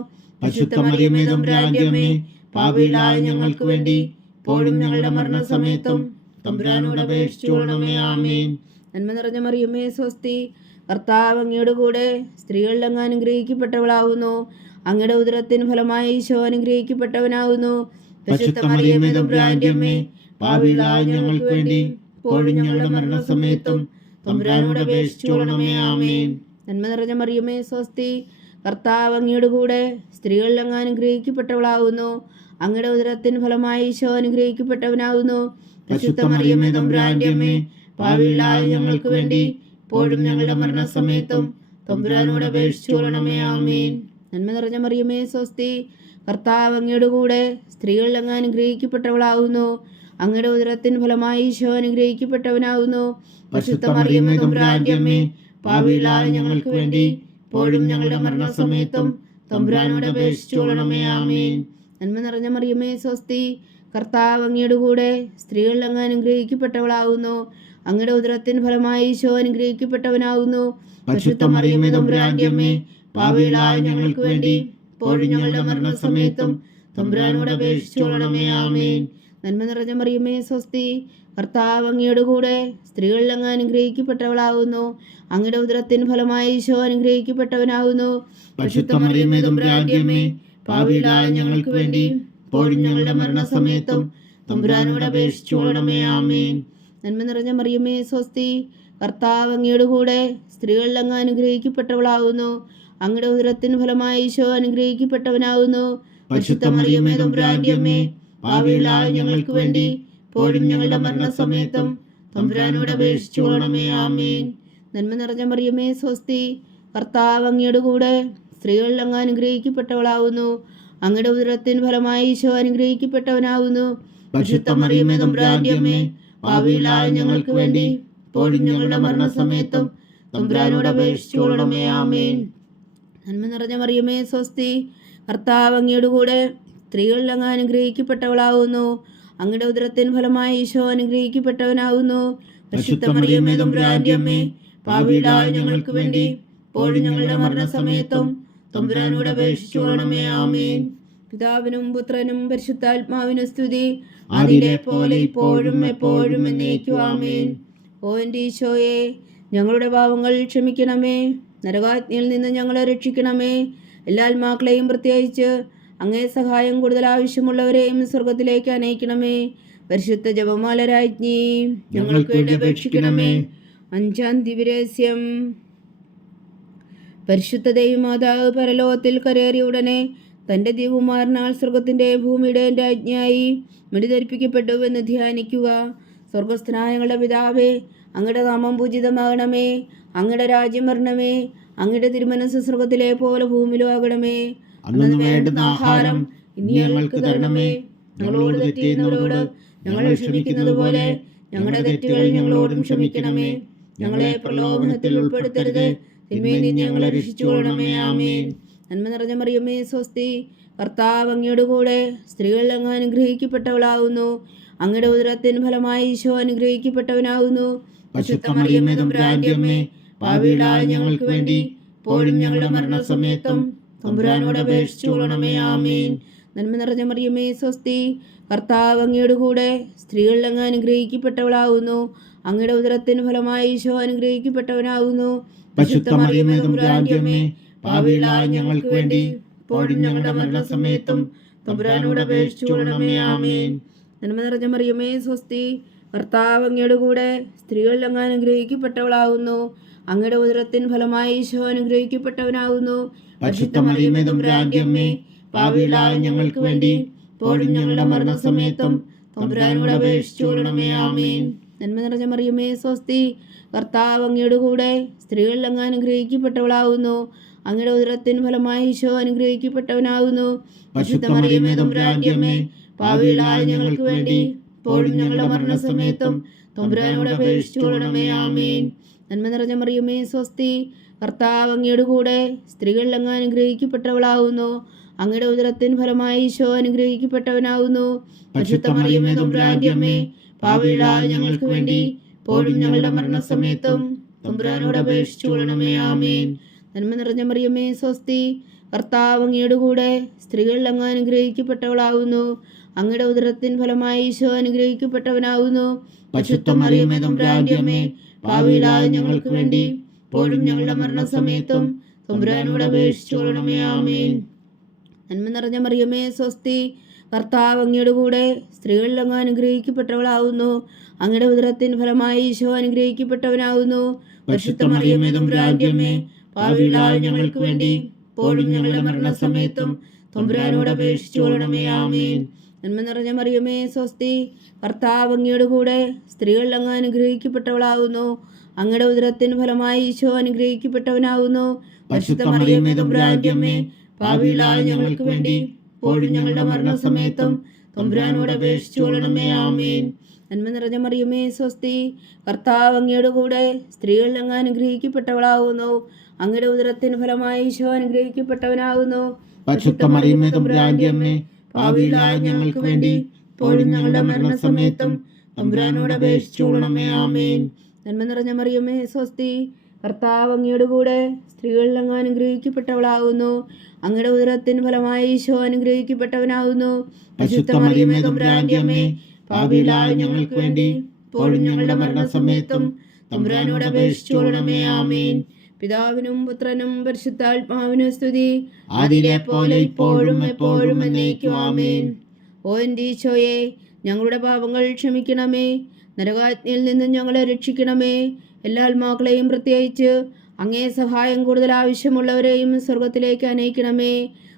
പരിശുദ്ധ മറിയമേ തമ്പുരാന്റെ അമ്മേ, പാപികളായ ഞങ്ങൾക്ക് വേണ്ടി ഇപ്പോഴും ഞങ്ങളുടെ മരണസമയത്തും തമ്പുരാനോട് അപേക്ഷിച്ചു കൊള്ളണമേ. ആമേൻ. നന്മ നിറഞ്ഞ മറിയമേ സ്വസ്തി, കർത്താവ് അങ്ങയുടെ കൂടെ സ്ത്രീകൾ അങ്ങ് അനുഗ്രഹിക്കപ്പെട്ടവളാകുന്നു. അങ്ങയുടെ ഉദരത്തിൻ ഫലമായി ഈശോ അനുഗ്രഹിക്കപ്പെട്ടവനാകുന്നു. പരിശുദ്ധ മറിയമേ തമ്പുരാന്റെ അമ്മേ, പാപികളായ ഞങ്ങൾക്ക് വേണ്ടി ഇപ്പോഴും ഞങ്ങളുടെ മരണസമയത്തും തമ്പുരാനോട് അപേക്ഷിച്ചു കൊള്ളണമേ. ആമേൻ. നന്മ നിറഞ്ഞ മറിയമേ സ്വസ്തി, കർത്താവ് അങ്ങയുടെ കൂടെ സ്ത്രീകൾ അങ്ങ് അനുഗ്രഹിക്കപ്പെട്ടവളാകുന്നു. അങ്ങയുടെ ഉദരത്തിൻ ഫലമായി ഈശോ അനുഗ്രഹിക്കപ്പെട്ടവനാകുന്നു. പരിശുദ്ധ മറിയമേ തമ്പുരാന്റെ അമ്മേ, പാപികളായ ഞങ്ങൾക്ക് വേണ്ടി ഇപ്പോഴും ഞങ്ങളുടെ മരണസമയത്തും തമ്പുരാനോട് അപേക്ഷിച്ചു കൊള്ളണമേ. ആമേൻ. നന്മ നിറഞ്ഞ മറിയമേ സ്വസ്തി, കർത്താവ് അങ്ങയുടെ കൂടെ സ്ത്രീകൾ അങ്ങ് അനുഗ്രഹിക്കപ്പെട്ടവളാകുന്നു. അങ്ങയുടെ ഉദരത്തിൻ ഫലമായി ഈശോ അനുഗ്രഹിക്കപ്പെട്ടവനാകുന്നു. പരിശുദ്ധ മറിയമേ തമ്പുരാന്റെ അമ്മേ, പാപികളായ ഞങ്ങൾക്ക് വേണ്ടി ഇപ്പോഴും ഞങ്ങളുടെ മരണസമയത്തും തമ്പുരാനോട് അപേക്ഷിച്ചു കൊള്ളണമേ. ആമേൻ. നന്മ നിറഞ്ഞ മറിയമേ സ്വസ്തി, കർത്താവ് അങ്ങയുടെ കൂടെ സ്ത്രീകൾ അങ്ങ് അനുഗ്രഹിക്കപ്പെട്ടവളാകുന്നു. അങ്ങയുടെ ഉദരത്തിൻ ഫലമായി ഈശോ അനുഗ്രഹിക്കപ്പെട്ടവനാകുന്നു. പരിശുദ്ധ മറിയമേ തമ്പുരാന്റെ അമ്മേ, പാപികളായ ഞങ്ങൾക്ക് വേണ്ടി ഇപ്പോഴും ഞങ്ങളുടെ മരണസമയത്തും തമ്പുരാനോട് അപേക്ഷിച്ചു കൊള്ളണമേ. ആമേൻ. നന്മ നിറഞ്ഞ മറിയമേ സ്വസ്തി, കർത്താവ് അങ്ങയുടെ കൂടെ സ്ത്രീകൾ അങ്ങ് അനുഗ്രഹിക്കപ്പെട്ടവളാകുന്നു. അങ്ങയുടെ ഉദരത്തിൻ ഫലമായി ഈശോ അനുഗ്രഹിക്കപ്പെട്ടവനാകുന്നു. പരിശുദ്ധ മറിയമേ തമ്പുരാന്റെ അമ്മേ, പാപികളായ ഞങ്ങൾക്ക് വേണ്ടി ഇപ്പോഴും ഞങ്ങളുടെ മരണസമയത്തും തമ്പുരാനോട് അപേക്ഷിച്ചു കൊള്ളണമേ. ആമേൻ. നന്മ നിറഞ്ഞ മറിയമേ സ്വസ്തി, കർത്താവ് അങ്ങയുടെ കൂടെ സ്ത്രീകൾ അങ്ങ് അനുഗ്രഹിക്കപ്പെട്ടവളാകുന്നു. അങ്ങയുടെ ഉദരത്തിൻ ഫലമായി ഈശോ അനുഗ്രഹിക്കപ്പെട്ടവനാകുന്നു. പരിശുദ്ധ മറിയമേ തമ്പുരാന്റെ അമ്മേ, പാപികളായ ഞങ്ങൾക്ക് വേണ്ടി ഇപ്പോഴും ഞങ്ങളുടെ മരണസമയത്തും തമ്പുരാനോട് അപേക്ഷിച്ചു കൊള്ളണമേ. ആമേൻ. നന്മ നിറഞ്ഞ മറിയമേ സ്വസ്തി, കർത്താവ് അങ്ങയുടെ കൂടെ സ്ത്രീകൾ അങ്ങ് അനുഗ്രഹിക്കപ്പെട്ടവളാകുന്നു. അങ്ങയുടെ ഉദരത്തിൻ ഫലമായി ഈശോ അനുഗ്രഹിക്കപ്പെട്ടവനാകുന്നു. പരിശുദ്ധ മറിയമേ തമ്പുരാന്റെ അമ്മേ, പാപികളായ ഞങ്ങൾക്ക് വേണ്ടി ഇപ്പോഴും ഞങ്ങളുടെ മരണസമയത്തും തമ്പുരാനോട് അപേക്ഷിച്ചു കൊള്ളണമേ. ആമേൻ. നന്മ നിറഞ്ഞ മറിയമേ സ്വസ്തി, കർത്താവ് അങ്ങയുടെ കൂടെ സ്ത്രീകൾ അങ്ങ് അനുഗ്രഹിക്കപ്പെട്ടവളാകുന്നു. അങ്ങയുടെ ഉദരത്തിൻ ഫലമായി ഈശോ അനുഗ്രഹിക്കപ്പെട്ടവനാകുന്നു. പരിശുദ്ധ മറിയമേ തമ്പുരാന്റെ അമ്മേ, പാപികളായ ഞങ്ങൾക്ക് വേണ്ടി ഇപ്പോഴും ഞങ്ങളുടെ മരണസമയത്തും തമ്പുരാനോട് അപേക്ഷിച്ചു കൊള്ളണമേ. ആമേൻ. പിതാവിനും പുത്രനും പരിശുദ്ധാത്മാവിനും സ്തുതി, ആദിയിലെ പോലെ ഇപ്പോഴും എപ്പോഴും എന്നേക്കും. ആമേൻ. ഓ എൻ്റെ ഈശോയെ, ഞങ്ങളുടെ പാപങ്ങൾ ക്ഷമിക്കണമേ, നരകാഗ്നിയിൽ നിന്ന് ഞങ്ങളെ രക്ഷിക്കണമേ. എല്ലാ ആത്മാക്കളെയും പ്രത്യേകിച്ച് അങ്ങേ സഹായം കൂടുതൽ ആവശ്യമുള്ളവരെയും സ്വർഗത്തിലേക്ക് അനയിക്കണമേ. പരിശുദ്ധ ജപമാല രാജ്ഞി, ഞങ്ങൾക്ക് വേണ്ടി അപേക്ഷിക്കണമേ. 5-ാം ദിവ്യരഹസ്യം. പരിശുദ്ധ ദൈവമാതാവ് പരലോകത്തിൽ കരേറിയ ഉടനെ തൻ്റെ ദിവകുമാരനാൽ സ്വർഗത്തിൻ്റെ ഭൂമിയുടെ രാജ്ഞിയായി മിടിധരിപ്പിക്കപ്പെട്ടുവെന്ന് ധ്യാനിക്കുക. സ്വർഗസ്ഥനായ ഞങ്ങളുടെ പിതാവേ, അങ്ങയുടെ നാമം പൂജിതമാകണമേ, അങ്ങയുടെ രാജ്യം വരണമേ, അങ്ങയുടെ തിരുമനസ് സ്വർഗത്തിലെ പോലെ ഭൂമിയിലും ആകണമേ. അന്നു വേണ്ടുന്ന ആഹാരം ഇനി ഞങ്ങൾക്ക് തരണമേ. ഞങ്ങളോട് തെറ്റ് ചെയ്യുന്നവരോട് ഞങ്ങൾ ക്ഷമിക്കുന്നത് പോലെ ഞങ്ങളുടെ തെറ്റുകൾ ഞങ്ങളോടും ക്ഷമിക്കണമേ. ഞങ്ങളെ പ്രലോഭനത്തിൽ ഉൾപ്പെടുത്തരുത്, തിന്മയിൽ നിന്ന് ഞങ്ങളെ രക്ഷിച്ചുകൊള്ളണമേ. ആമേൻ. നന്മ നിറഞ്ഞ മറിയമേ സ്വസ്തി, കർത്താവ് അങ്ങയുടെ കൂടെ, സ്ത്രീകൾ അങ്ങ് അനുഗ്രഹിക്കപ്പെട്ടവളാകുന്നു. അങ്ങയുടെ ഉദരത്തിൻ ഫലമായി ഈശോ അനുഗ്രഹിക്കപ്പെട്ടവനാകുന്നു. പരിശുദ്ധ മറിയമേ തമ്പുരാന്റെ അമ്മേ, പാപികളായ ഞങ്ങൾക്ക് വേണ്ടി ഇപ്പോഴും ഞങ്ങളുടെ മരണസമയത്തും തമ്പുരാനോട് അപേക്ഷിച്ചുകൊള്ളണമേ. ആമേൻ. നന്മ നിറഞ്ഞ മറിയമേ സ്വസ്തി, കർത്താവ് അങ്ങയുടെ കൂടെ, സ്ത്രീകൾ അങ്ങ് അനുഗ്രഹിക്കപ്പെട്ടവളാകുന്നു. അങ്ങയുടെ ഉദരത്തിന് ഫലമായി ഈശോ അനുഗ്രഹിക്കപ്പെട്ടവനാകുന്നു. പരിശുദ്ധ മറിയമേ തമ്പുരാന്റെ അമ്മേ, പാപികളായ ഞങ്ങൾക്ക് വേണ്ടി ഇപ്പോഴും ഞങ്ങളുടെ മരണസമയത്തും തമ്പുരാനോട് അപേക്ഷിച്ചുകൊള്ളണമേ. ആമേൻ. നന്മ നിറഞ്ഞ മറിയമേ സ്വസ്തി, കർത്താവ് അങ്ങയുടെ കൂടെ, സ്ത്രീകൾ അങ്ങ് അനുഗ്രഹിക്കപ്പെട്ടവളാകുന്നു. അങ്ങയുടെ ഉദരത്തിൻ ഫലമായി ഈശോ അനുഗ്രഹിക്കപ്പെട്ടവനാകുന്നു. പരിശുദ്ധ മറിയമേ തമ്പുരാന്റെ അമ്മേ, പാപികളായ ഞങ്ങൾക്ക് വേണ്ടി ഇപ്പോഴും ഞങ്ങളുടെ മരണസമയത്തും തമ്പുരാനോട് അപേക്ഷിച്ചുകൊള്ളണമേ. ആമേൻ. നന്മ നിറഞ്ഞ മറിയമേ സ്വസ്തി, കർത്താവ് അങ്ങയുടെ കൂടെ, സ്ത്രീകൾ അങ്ങ് അനുഗ്രഹിക്കപ്പെട്ടവളാകുന്നു. അങ്ങയുടെ ഉദരത്തിൻ ഫലമായി ഈശോ അനുഗ്രഹിക്കപ്പെട്ടവനാകുന്നു. പരിശുദ്ധ മറിയമേ തമ്പുരാന്റെ അമ്മേ, പാപികളായ ഞങ്ങൾക്ക് വേണ്ടി ഇപ്പോഴും ഞങ്ങളുടെ മരണസമയത്തും തമ്പുരാനോട് അപേക്ഷിച്ചുകൊള്ളണമേ. ആമേൻ. നന്മ നിറഞ്ഞ മറിയമേ സ്വസ്തി, കർത്താവ് അങ്ങയുടെ കൂടെ, സ്ത്രീകൾ അങ്ങ് അനുഗ്രഹിക്കപ്പെട്ടവളാകുന്നു. അങ്ങയുടെ ഉദരത്തിൻ ഫലമായി ഈശോ അനുഗ്രഹിക്കപ്പെട്ടവനാകുന്നു. പരിശുദ്ധ മറിയമേ തമ്പുരാന്റെ അമ്മേ, പാപികളായ ഞങ്ങൾക്ക് വേണ്ടി ഇപ്പോഴും ഞങ്ങളുടെ മരണസമയത്തും തമ്പുരാനോട് അപേക്ഷിച്ചുകൊള്ളണമേ. ആമേൻ. നന്മ നിറഞ്ഞ മറിയമേ സ്വസ്തി, കർത്താവ് അങ്ങയുടെ കൂടെ, സ്ത്രീകൾ അങ്ങ് അനുഗ്രഹിക്കപ്പെട്ടവളാകുന്നു. അങ്ങയുടെ ഉദരത്തിൻ ഫലമായി ഈശോ അനുഗ്രഹിക്കപ്പെട്ടവനാകുന്നു. പരിശുദ്ധ മറിയമേ തമ്പുരാന്റെ അമ്മേ, പാപികളായ ഞങ്ങൾക്ക് വേണ്ടി ഇപ്പോഴും ഞങ്ങളുടെ മരണസമയത്തും തമ്പുരാനോട് അപേക്ഷിച്ചുകൊള്ളണമേ. ആമേൻ. നന്മ നിറഞ്ഞ മറിയമേ സ്വസ്തി, കർത്താവ് അങ്ങയുടെ കൂടെ, സ്ത്രീകൾ അങ്ങ് അനുഗ്രഹിക്കപ്പെട്ടവളാകുന്നു. അങ്ങയുടെ ഉദരത്തിൻ ഫലമായി ഈശോ അനുഗ്രഹിക്കപ്പെട്ടവനാകുന്നു. പരിശുദ്ധ മറിയമേ തമ്പുരാന്റെ അമ്മേ, പാപികളായ ഞങ്ങൾക്ക് വേണ്ടി ഇപ്പോഴും ഞങ്ങളുടെ മരണസമയത്തും തമ്പുരാനോട് അപേക്ഷിച്ചുകൊള്ളണമേ. ആമേൻ. നന്മ നിറഞ്ഞ മറിയമേ സ്വസ്തി, കർത്താവ് അങ്ങയുടെ കൂടെ, സ്ത്രീകൾ അങ്ങ് അനുഗ്രഹിക്കപ്പെട്ടവളാകുന്നു. അങ്ങയുടെ ഉദരത്തിൻ ഫലമായി ഈശോ അനുഗ്രഹിക്കപ്പെട്ടവനാകുന്നു. പരിശുദ്ധ മറിയമേ തമ്പുരാന്റെ അമ്മേ, പാപികളായ ഞങ്ങൾക്ക് വേണ്ടി ഇപ്പോഴും ഞങ്ങളുടെ മരണസമയത്തും തമ്പുരാനോട് അപേക്ഷിച്ചുകൊള്ളണമേ. ആമേൻ. നന്മ നിറഞ്ഞ മറിയമേ സ്വസ്തി, കർത്താവ് അങ്ങയുടെ കൂടെ, സ്ത്രീകൾ അങ്ങ് അനുഗ്രഹിക്കപ്പെട്ടവളാകുന്നു. അങ്ങയുടെ ഉദരത്തിൻ ഫലമായി ഈശോ അനുഗ്രഹിക്കപ്പെട്ടവനാകുന്നു. പരിശുദ്ധ മറിയമേ തമ്പുരാന്റെ അമ്മേ, പാപികളായ ഞങ്ങൾക്ക് വേണ്ടി ഇപ്പോഴും ഞങ്ങളുടെ മരണസമയത്തും തമ്പുരാനോട് അപേക്ഷിച്ചുകൊള്ളണമേ. ആമേൻ. നന്മ നിറഞ്ഞ മറിയമേ സ്വസ്തി, കർത്താവ് അങ്ങയുടെ കൂടെ, സ്ത്രീകൾ അങ്ങ് അനുഗ്രഹിക്കപ്പെട്ടവളാകുന്നു. അങ്ങയുടെ ഉദരത്തിൻ ഫലമായി ഈശോ അനുഗ്രഹിക്കപ്പെട്ടവനാകുന്നു. പരിശുദ്ധ മറിയമേ തമ്പുരാന്റെ അമ്മേ, പാപികളായ ഞങ്ങൾക്ക് വേണ്ടി ഇപ്പോഴും ഞങ്ങളുടെ മരണസമയത്തും തമ്പുരാനോട് അപേക്ഷിച്ചുകൊള്ളണമേ. ആമേൻ. പിതാവിനും പുത്രനും പരിശുദ്ധാത്മാവിനും സ്തുതി, ആദിയിലെ പോലെ ഇപ്പോഴും എപ്പോഴും എന്നേക്കും. ആമേൻ. ഓ എൻ്റെ ഈശോയെ, ഞങ്ങളുടെ പാപങ്ങൾ ക്ഷമിക്കണമേ, നരകാജ്ഞയിൽ നിന്നും ഞങ്ങളെ രക്ഷിക്കണമേ. എല്ലാ ആത്മാക്കളെയും പ്രത്യേകിച്ച് അങ്ങേ സഹായം കൂടുതൽ ആവശ്യമുള്ളവരെയും സ്വർഗത്തിലേക്ക് അനയിക്കണമേ.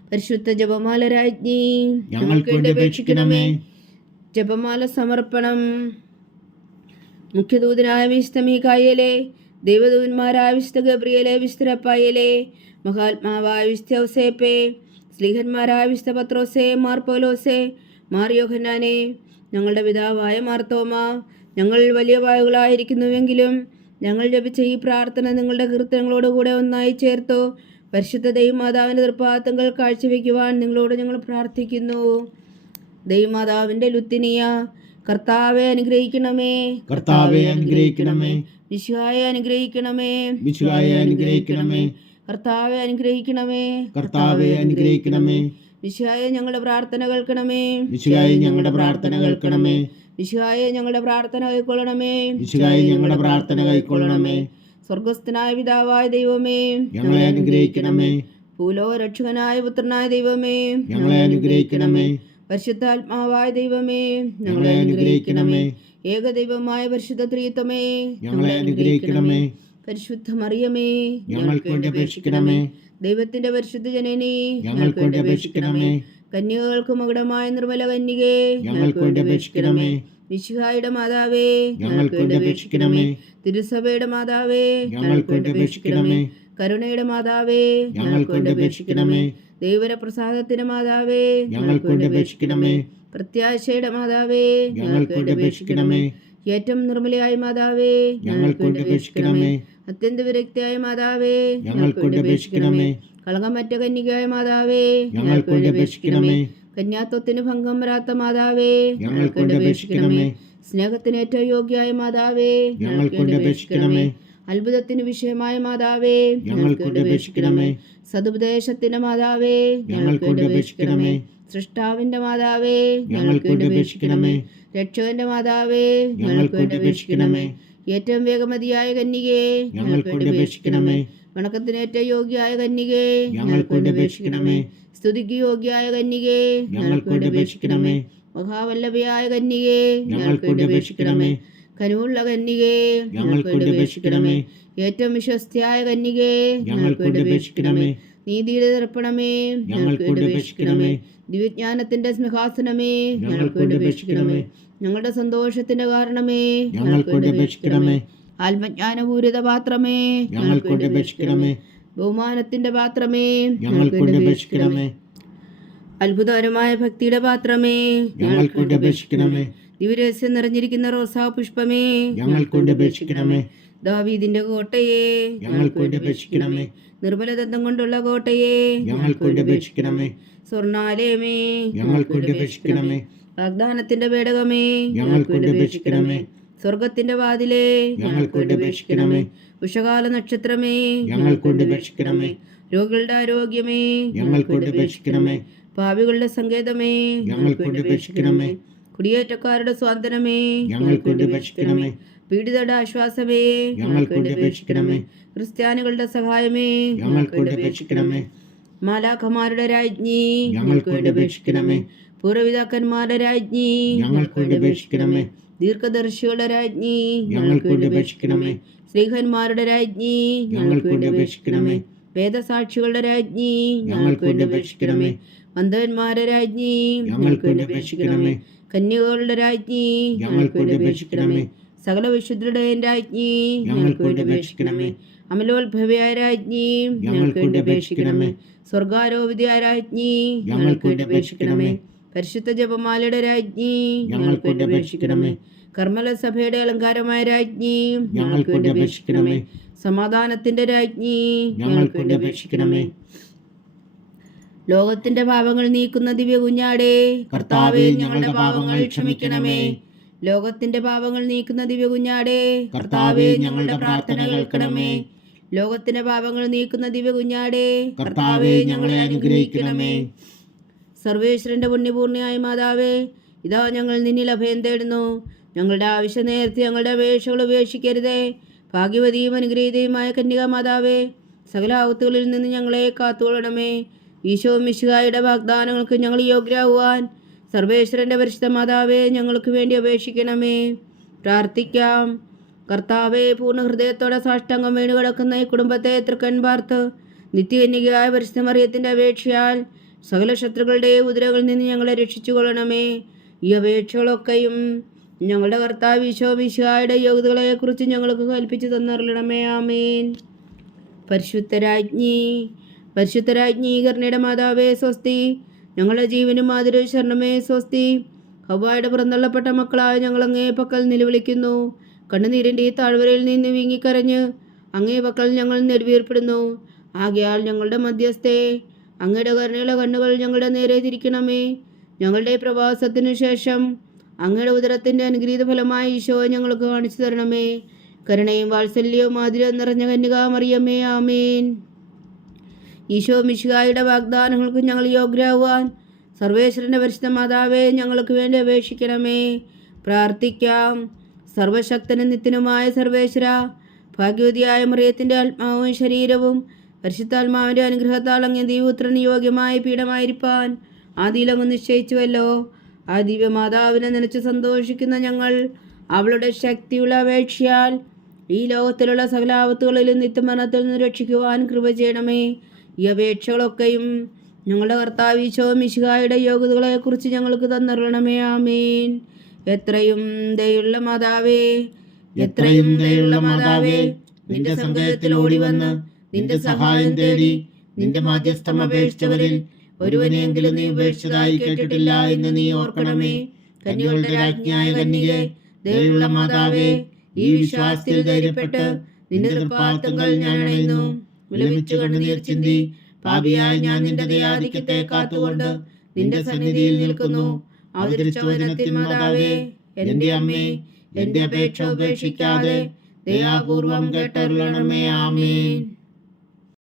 പരിശുദ്ധ ജപമാല രാജ്ഞി, ഞങ്ങൾക്ക് വേണ്ടി അപേക്ഷിക്കണമേ. ജപമാല സമർപ്പണം. മുഖ്യദൂതനായ വിശുദ്ധ മീഖായേലേ, ദൈവദൂതന്മാരായ വിശുദ്ധ ഗബ്രിയേലേ, വിശുദ്ധ റഫായേലേ, മഹാത്മാവായ വിശുദ്ധ ഔസേപ്പേ, സ്ലീഹന്മാരായ വിശുദ്ധ പത്രോസേ, മാർ പൗലോസേ, മാർ യോഹന്നാനേ, ഞങ്ങളുടെ പിതാവായ മാർത്തോമ, ഞങ്ങൾ വലിയ വായുകളായിരിക്കുന്നുവെങ്കിലും ഞങ്ങൾ ജപിച്ച ഈ പ്രാർത്ഥന നിങ്ങളുടെ കീർത്തനങ്ങളോടുകൂടെ ഒന്നായി ചേർത്തു പരിശുദ്ധ ദൈവമാതാവിൻ്റെ തൃപ്പാദങ്ങൾ കാഴ്ചവെക്കുവാൻ നിങ്ങളോട് ഞങ്ങൾ പ്രാർത്ഥിക്കുന്നു. ദൈവമാതാവിൻ്റെ ലുത്തിനിയ, കർത്താവെ അനുഗ്രഹിക്കണമേ, കർത്താവെ അനുഗ്രഹിക്കണമേ. മിശിഹായെ അനുഗ്രഹിക്കണമേ, മിശിഹായെ അനുഗ്രഹിക്കണമേ. കർത്താവെ അനുഗ്രഹിക്കണമേ, കർത്താവെ അനുഗ്രഹിക്കണമേ. മിശിഹായെ ഞങ്ങളുടെ പ്രാർത്ഥന കേൾക്കണമേ, മിശിഹായെ ഞങ്ങളുടെ പ്രാർത്ഥന കേൾക്കണമേ. മിശിഹായെ ഞങ്ങളുടെ പ്രാർത്ഥന കൈക്കൊള്ളണമേ, മിശിഹായെ ഞങ്ങളുടെ പ്രാർത്ഥന കൈക്കൊള്ളണമേ. സ്വർഗസ്ഥനായ പിതാവായ ദൈവമേ, ഞങ്ങളെ അനുഗ്രഹിക്കണമേ. ഭൂലോ രക്ഷകനായ പുത്രനായ ദൈവമേ, ഞങ്ങളെ അനുഗ്രഹിക്കണമേ. പരിശുദ്ധാത്മാവായ ദൈവമേ, ഞങ്ങളെ അനുഗ്രഹിക്കണമേ. ഏകദൈവമായ പരിശുദ്ധ ത്രിത്വമേ, ഞങ്ങളെ അനുഗ്രഹിക്കണമേ. പരിശുദ്ധ മറിയമേ, ഞങ്ങൾക്ക് വേണ്ടി അപേക്ഷിക്കണമേ. ദൈവത്തിന്റെ പരിശുദ്ധ ജനനി, ഞങ്ങൾക്ക് വേണ്ടി അപേക്ഷിക്കണമേ. കന്യകൾക്ക് മകുടമായ നിർമ്മല കന്യകേ, ഞങ്ങൾക്ക് വേണ്ടി അപേക്ഷിക്കണമേ. മിശിഹായുടെ മാതാവേ, ഞങ്ങൾക്ക് വേണ്ടി അപേക്ഷിക്കണമേ. തിരുസഭയുടെ മാതാവേ, ഞങ്ങൾക്ക് വേണ്ടി അപേക്ഷിക്കണമേ. കരുണയുടെ മാതാവേ, ഞങ്ങൾക്ക് വേണ്ടി അപേക്ഷിക്കണമേ. ദൈവപ്രസാദത്തിന്റെ മാതാവേ, ഞങ്ങൾക്ക് വേണ്ടി അപേക്ഷിക്കണമേ. പ്രത്യാശയുടെ മാതാവേ, ഞങ്ങൾക്ക് വേണ്ടി അപേക്ഷിക്കണമേ. ഏറ്റവും നിർമ്മലയായ മാതാവേ, ഞങ്ങൾക്ക് വേണ്ടി അപേക്ഷിക്കണമേ. അത്യന്ത വിരക്തിയായ മാതാവേ, ഞങ്ങൾക്ക് വേണ്ടി അപേക്ഷിക്കണമേ. കളങ്കമറ്റ കന്യകയായ മാതാവേ, ഞങ്ങൾക്ക് വേണ്ടി അപേക്ഷിക്കണമേ. കന്യാത്വത്തിന് ഭംഗം വരാത്ത മാതാവേ, ഞങ്ങൾക്ക് വേണ്ടി അപേക്ഷിക്കണമേ. സ്നേഹത്തിന് ഏറ്റവും യോഗ്യയായ മാതാവേ, ഞങ്ങൾക്ക് വേണ്ടി അപേക്ഷിക്കണമേ. അത്ഭുതത്തിന് വിഷയമായ മാതാവേ, ഞങ്ങൾക്ക് വേണ്ടി അപേക്ഷിക്കണമേ. സതുപദേശത്തിന്റെ മാതാവേ, ഞങ്ങൾക്ക് വേണ്ടി അപേക്ഷിക്കണമേ. സൃഷ്ടാവിന്റെ മാതാവേ, ഞങ്ങൾക്ക് വേണ്ടി അപേക്ഷിക്കണമേ. രക്ഷകന്റെ മാതാവേ, ഞങ്ങൾക്ക് വേണ്ടി അപേക്ഷിക്കണമേ. ഏറ്റവും വേഗമതിയായ കന്യകേ, ഞങ്ങൾക്ക് വേണ്ടി അപേക്ഷിക്കണമേ. വണക്കത്തിന് ഏറ്റവും യോഗ്യയായ കന്യകേ, ഞങ്ങൾക്ക് വേണ്ടി അപേക്ഷിക്കണമേ. സ്തുതിക്ക് യോഗ്യയായ കന്യകേ, ഞങ്ങൾക്ക് വേണ്ടി അപേക്ഷിക്കണമേ. മഹാവല്ലഭയായ കന്യകേ, ഞങ്ങൾക്ക് വേണ്ടി അപേക്ഷിക്കണമേ. കനിവുള്ള കന്യകേ, ഞങ്ങൾക്ക് വേണ്ടി അപേക്ഷിക്കണമേ. ഏറ്റവും വിശ്വസ്തയായ കന്യകേ, ഞങ്ങൾക്ക് വേണ്ടി അപേക്ഷിക്കണമേ. നീതിയുടെ ദർപ്പണമേ, ഞങ്ങൾക്ക് വേണ്ടി അപേക്ഷിക്കണമേ. ദിവ്യജ്ഞാനത്തിന്റെ സിംഹാസനമേ, ഞങ്ങൾക്ക് വേണ്ടി അപേക്ഷിക്കണമേ. ഞങ്ങളുടെ സന്തോഷത്തിന്റെ കാരണമേ, ഞങ്ങൾക്ക് വേണ്ടി അപേക്ഷിക്കണമേ. ആത്മജ്ഞാനപൂരിത പാത്രമേ, ഞങ്ങൾക്ക് വേണ്ടി അപേക്ഷിക്കണമേ. ബഹുമാനത്തിന്റെ പാത്രമേ, ഞങ്ങൾക്ക് വേണ്ടി അപേക്ഷിക്കണമേ. അത്ഭുതകരമായ ഭക്തിയുടെ പാത്രമേ, ഞങ്ങൾക്ക് വേണ്ടി അപേക്ഷിക്കണമേ. ദിവരഹസ്യം നിറഞ്ഞിരിക്കുന്ന റോസാ പുഷ്പമേ, ഞങ്ങൾക്ക് വേണ്ടി അപേക്ഷിക്കണമേ. ദാവീദിന്റെ കോട്ടയെ, ഞങ്ങൾക്ക് വേണ്ടി അപേക്ഷിക്കണമേ. നിർമ്മലദന്തം കൊണ്ടുള്ള കോട്ടയെ, ഞങ്ങൾക്ക് വേണ്ടി അപേക്ഷിക്കണമേ. സ്വർണാലയമേ, ഞങ്ങൾക്ക് വേണ്ടി അപേക്ഷിക്കണമേ. വാഗ്ദാനത്തിന്റെ പേടകമേ, ഞങ്ങൾക്ക് വേണ്ടി അപേക്ഷിക്കണമേ. സ്വർഗത്തിന്റെ വാതിലേ, ഞങ്ങൾക്ക് വേണ്ടി അപേക്ഷിക്കണമേ. ഉഷകാല നക്ഷത്രമേ, ഞങ്ങൾക്ക് വേണ്ടി അപേക്ഷിക്കണമേ. രോഗികളുടെ ആരോഗ്യമേ, ഞങ്ങൾക്ക് വേണ്ടി അപേക്ഷിക്കണമേ. പാപികളുടെ സങ്കേതമേ, ഞങ്ങൾക്ക് വേണ്ടി അപേക്ഷിക്കണമേ. കുടിയേറ്റക്കാരുടെ സ്വാതന്ത്ര്യമേ, ഞങ്ങൾക്ക് വേണ്ടി അപേക്ഷിക്കണമേ. പീഡിതരുടെ ആശ്വാസമേ, ഞങ്ങൾക്ക് വേണ്ടി അപേക്ഷിക്കണമേ. ക്രിസ്ത്യാനികളുടെ സഹായമേ, ഞങ്ങൾക്ക് വേണ്ടി അപേക്ഷിക്കണമേ. മാലാഖമാരുടെ രാജ്ഞി, ഞങ്ങൾക്ക് വേണ്ടി അപേക്ഷിക്കണമേ. പൂർവ്വപിതാക്കന്മാരുടെ രാജ്ഞി, ഞങ്ങൾക്ക് വേണ്ടി അപേക്ഷിക്കണമേ. ദീർഘദർശികളുടെ രാജ്ഞി, ഞങ്ങൾക്ക് വേണ്ടി അപേക്ഷിക്കണമേ. ശ്രീഹന്മാരുടെ രാജ്ഞി, ഞങ്ങൾക്ക് വേണ്ടി അപേക്ഷിക്കണമേ. വേദസാക്ഷികളുടെ രാജ്ഞി, ഞങ്ങൾക്ക് വേണ്ടി അപേക്ഷിക്കണമേ. മന്ദവന്മാരുടെ രാജ്ഞി, ഞങ്ങൾക്ക് വേണ്ടി അപേക്ഷിക്കണമേ. കന്യകകളുടെ രാജ്ഞി, ഞങ്ങൾക്ക് വേണ്ടി അപേക്ഷിക്കണമേ. സകല വിശുദ്ധരുടെ രാജ്ഞി, ഞങ്ങൾക്ക് വേണ്ടി അപേക്ഷിക്കണമേ. അമലോത്ഭവയായ രാജ്ഞി, ഞങ്ങൾക്ക് വേണ്ടി അപേക്ഷിക്കണമേ. സ്വർഗാരോപിതയായ രാജ്ഞി, ഞങ്ങൾക്ക് വേണ്ടി അപേക്ഷിക്കണമേ. പരിശുദ്ധ ജപമാലയുടെ രാജ്ഞി, ഞങ്ങൾക്ക് വേണ്ടി അപേക്ഷിക്കണമേ. കർമ്മല സഭയുടെ അലങ്കാരമായ രാജ്ഞി, ഞങ്ങൾക്ക് വേണ്ടി അപേക്ഷിക്കണമേ. സമാധാനത്തിന്റെ രാജ്ഞി, ഞങ്ങൾക്ക് വേണ്ടി അപേക്ഷിക്കണമേ. ലോകത്തിന്റെ പാപങ്ങൾ നീക്കുന്ന ദിവ്യ കുഞ്ഞാടേ, കർത്താവേ, ഞങ്ങളുടെ പാപങ്ങൾ ക്ഷമിക്കണമേ. ലോകത്തിന്റെ പാപങ്ങൾ നീക്കുന്ന ദിവ്യ കുഞ്ഞാടേ, കർത്താവേ, ഞങ്ങളുടെ പ്രാർത്ഥന കേൾക്കണമേ. ലോകത്തിന്റെ പാപങ്ങൾ നീക്കുന്ന ദിവ്യ കുഞ്ഞാടേ, കർത്താവേ, ഞങ്ങളെ അനുഗ്രഹിക്കണമേ. സർവേശ്വരന്റെ പുണ്യപൂർണ്ണയായ മാതാവേ, ഇതാ ഞങ്ങൾ നിന്നിൽ അഭയം തേടുന്നു. ഞങ്ങളുടെ ആവശ്യം നേരത്തെ ഞങ്ങളുടെ അപേക്ഷകൾ ഉപേക്ഷിക്കരുതേ. ഭാഗ്യവതിയും അനുഗ്രഹീതയുമായ കന്യകാ മാതാവേ, സകല ആപത്തുകളിൽ നിന്ന് ഞങ്ങളെ കാത്തുകൊള്ളണമേ. ഈശോ മിശിഹായുടെ വാഗ്ദാനങ്ങൾക്ക് ഞങ്ങൾ യോഗ്യരാകുവാൻ സർവേശ്വരന്റെ പരിശുദ്ധ മാതാവേ, ഞങ്ങൾക്ക് വേണ്ടി അപേക്ഷിക്കണമേ. പ്രാർത്ഥിക്കാം. കർത്താവെ, പൂർണ്ണ ഹൃദയത്തോടെ സാഷ്ടാംഗം വീണ് കിടക്കുന്ന ഈ കുടുംബത്തെ തൃക്കൺ പാർത്ത് നിത്യകന്യകയായ പരിശുദ്ധ മറിയത്തിന്റെ അപേക്ഷയാൽ സകല ശത്രുക്കളുടെ ഉദരകളിൽ നിന്ന് ഞങ്ങളെ രക്ഷിച്ചു കൊള്ളണമേ. ഈ അപേക്ഷകളൊക്കെയും ഞങ്ങളുടെ കർത്താവ് ഈശോ മിശിഹായുടെ യോഗ്യതകളെക്കുറിച്ച് ഞങ്ങൾക്ക് കൽപ്പിച്ചു തന്നറിയണമേ. ആമേൻ. പരിശുദ്ധരാജ്ഞി കരുണയുടെ മാതാവേ സ്വസ്തി. ഞങ്ങളുടെ ജീവനും മാതിരവും ശരണമേ സ്വസ്തി. ഹവ്വായുടെ പുറന്തള്ളപ്പെട്ട മക്കളായ ഞങ്ങൾ അങ്ങേ പക്കൽ നിലവിളിക്കുന്നു. കണ്ണുനീരിൻ്റെ ഈ താഴ്വരയിൽ നിന്ന് വീങ്ങിക്കരഞ്ഞ് അങ്ങേ പക്കൽ ഞങ്ങൾ നെടുവീർപ്പെടുന്നു. ആകയാൽ ഞങ്ങളുടെ മധ്യസ്ഥേ, അങ്ങയുടെ കരുണയുള്ള കണ്ണുകൾ ഞങ്ങളുടെ നേരെ തിരിക്കണമേ. ഞങ്ങളുടെ പ്രവാസത്തിനു ശേഷം അങ്ങയുടെ ഉദരത്തിൻ്റെ അനുഗ്രഹീത ഫലമായ ഈശോയെ ഞങ്ങൾക്ക് കാണിച്ചു തരണമേ. കരുണയും വാത്സല്യവും മാധുര്യവും നിറഞ്ഞ കന്യകാ മറിയമേ. ആമേൻ. ഈശോ മിശിഹായുടെ വാഗ്ദാനങ്ങൾക്ക് ഞങ്ങൾ യോഗ്യരാകുവാൻ സർവേശ്വരൻ്റെ പരിശുദ്ധ മാതാവേ, ഞങ്ങൾക്ക് വേണ്ടി അപേക്ഷിക്കണമേ. പ്രാർത്ഥിക്കാം. സർവശക്തനും നിത്യനുമായ സർവേശ്വര, ഭാഗ്യവതിയായ മറിയത്തിൻ്റെ ആത്മാവും ശരീരവും പരിശുദ്ധാത്മാവിൻ്റെ അനുഗ്രഹത്താൽ അങ്ങ് ദൈവപുത്രന് യോഗ്യമായ പീഠമായിരിക്കാൻ ആദിയിലങ്ങ് നിശ്ചയിച്ചുവല്ലോ. ആ ദിവ്യമാതാവിനെ നനച്ച് സന്തോഷിക്കുന്ന ഞങ്ങൾ അവളുടെ ശക്തിയുള്ള അപേക്ഷയാൽ ഈ ലോകത്തിലുള്ള സകല ആപത്തുകളിലും നിത്യമരണത്തിൽ നിന്ന് രക്ഷിക്കുവാൻ കൃപ ചെയ്യണമേ. ഈ അപേക്ഷകളൊക്കെയും ഞങ്ങളുടെ കർത്താവ് ഈശോ മിശിഹായുടെ യോഗ്യതകളെക്കുറിച്ച് ഞങ്ങൾക്ക് തന്നറിയണമേ. ആമേൻ. എത്രയും ദയുള്ള മാതാവേ, എത്രയും ദയുള്ള മാതാവേ, നിന്റെ സങ്കേതത്തിൽ ഓടി വന്ന് നിന്റെ സഹായം തേടി നിന്റെ മാധ്യസ്ഥം അപേക്ഷിച്ചവരിൽ ഒരുവനെയെങ്കിലും നീ ഉപേക്ഷിച്ചതായി കേട്ടിട്ടില്ല എന്ന് നീ ഓർക്കണമേ. കന്യകളുടെ രാജ്ഞിയായ കന്യകേ, ദയുള്ള മാതാവേ, ഈ വിശ്വാസത്തിൽ ധൈര്യപ്പെട്ട് നിന്റെ തൃപ്പാദങ്ങൾ ഞാൻ അണയുന്നു. വിലപിച്ചു കണ്ണുനീർ ചിന്തി പാപിയായ ഞാൻ നിന്റെ ദയാധിക്യത്തെ കാത്തുകൊണ്ട് നിന്റെ സന്നിധിയിൽ നിൽക്കുന്നു. അവതരിച്ച വചനത്തിൻ മാതാവേ, എന്റെ അമ്മേ, എന്റെ അപേക്ഷ ഉപേക്ഷിക്കാതെ ദയാപൂർവം കേട്ടരുളണമേ. ആമേൻ.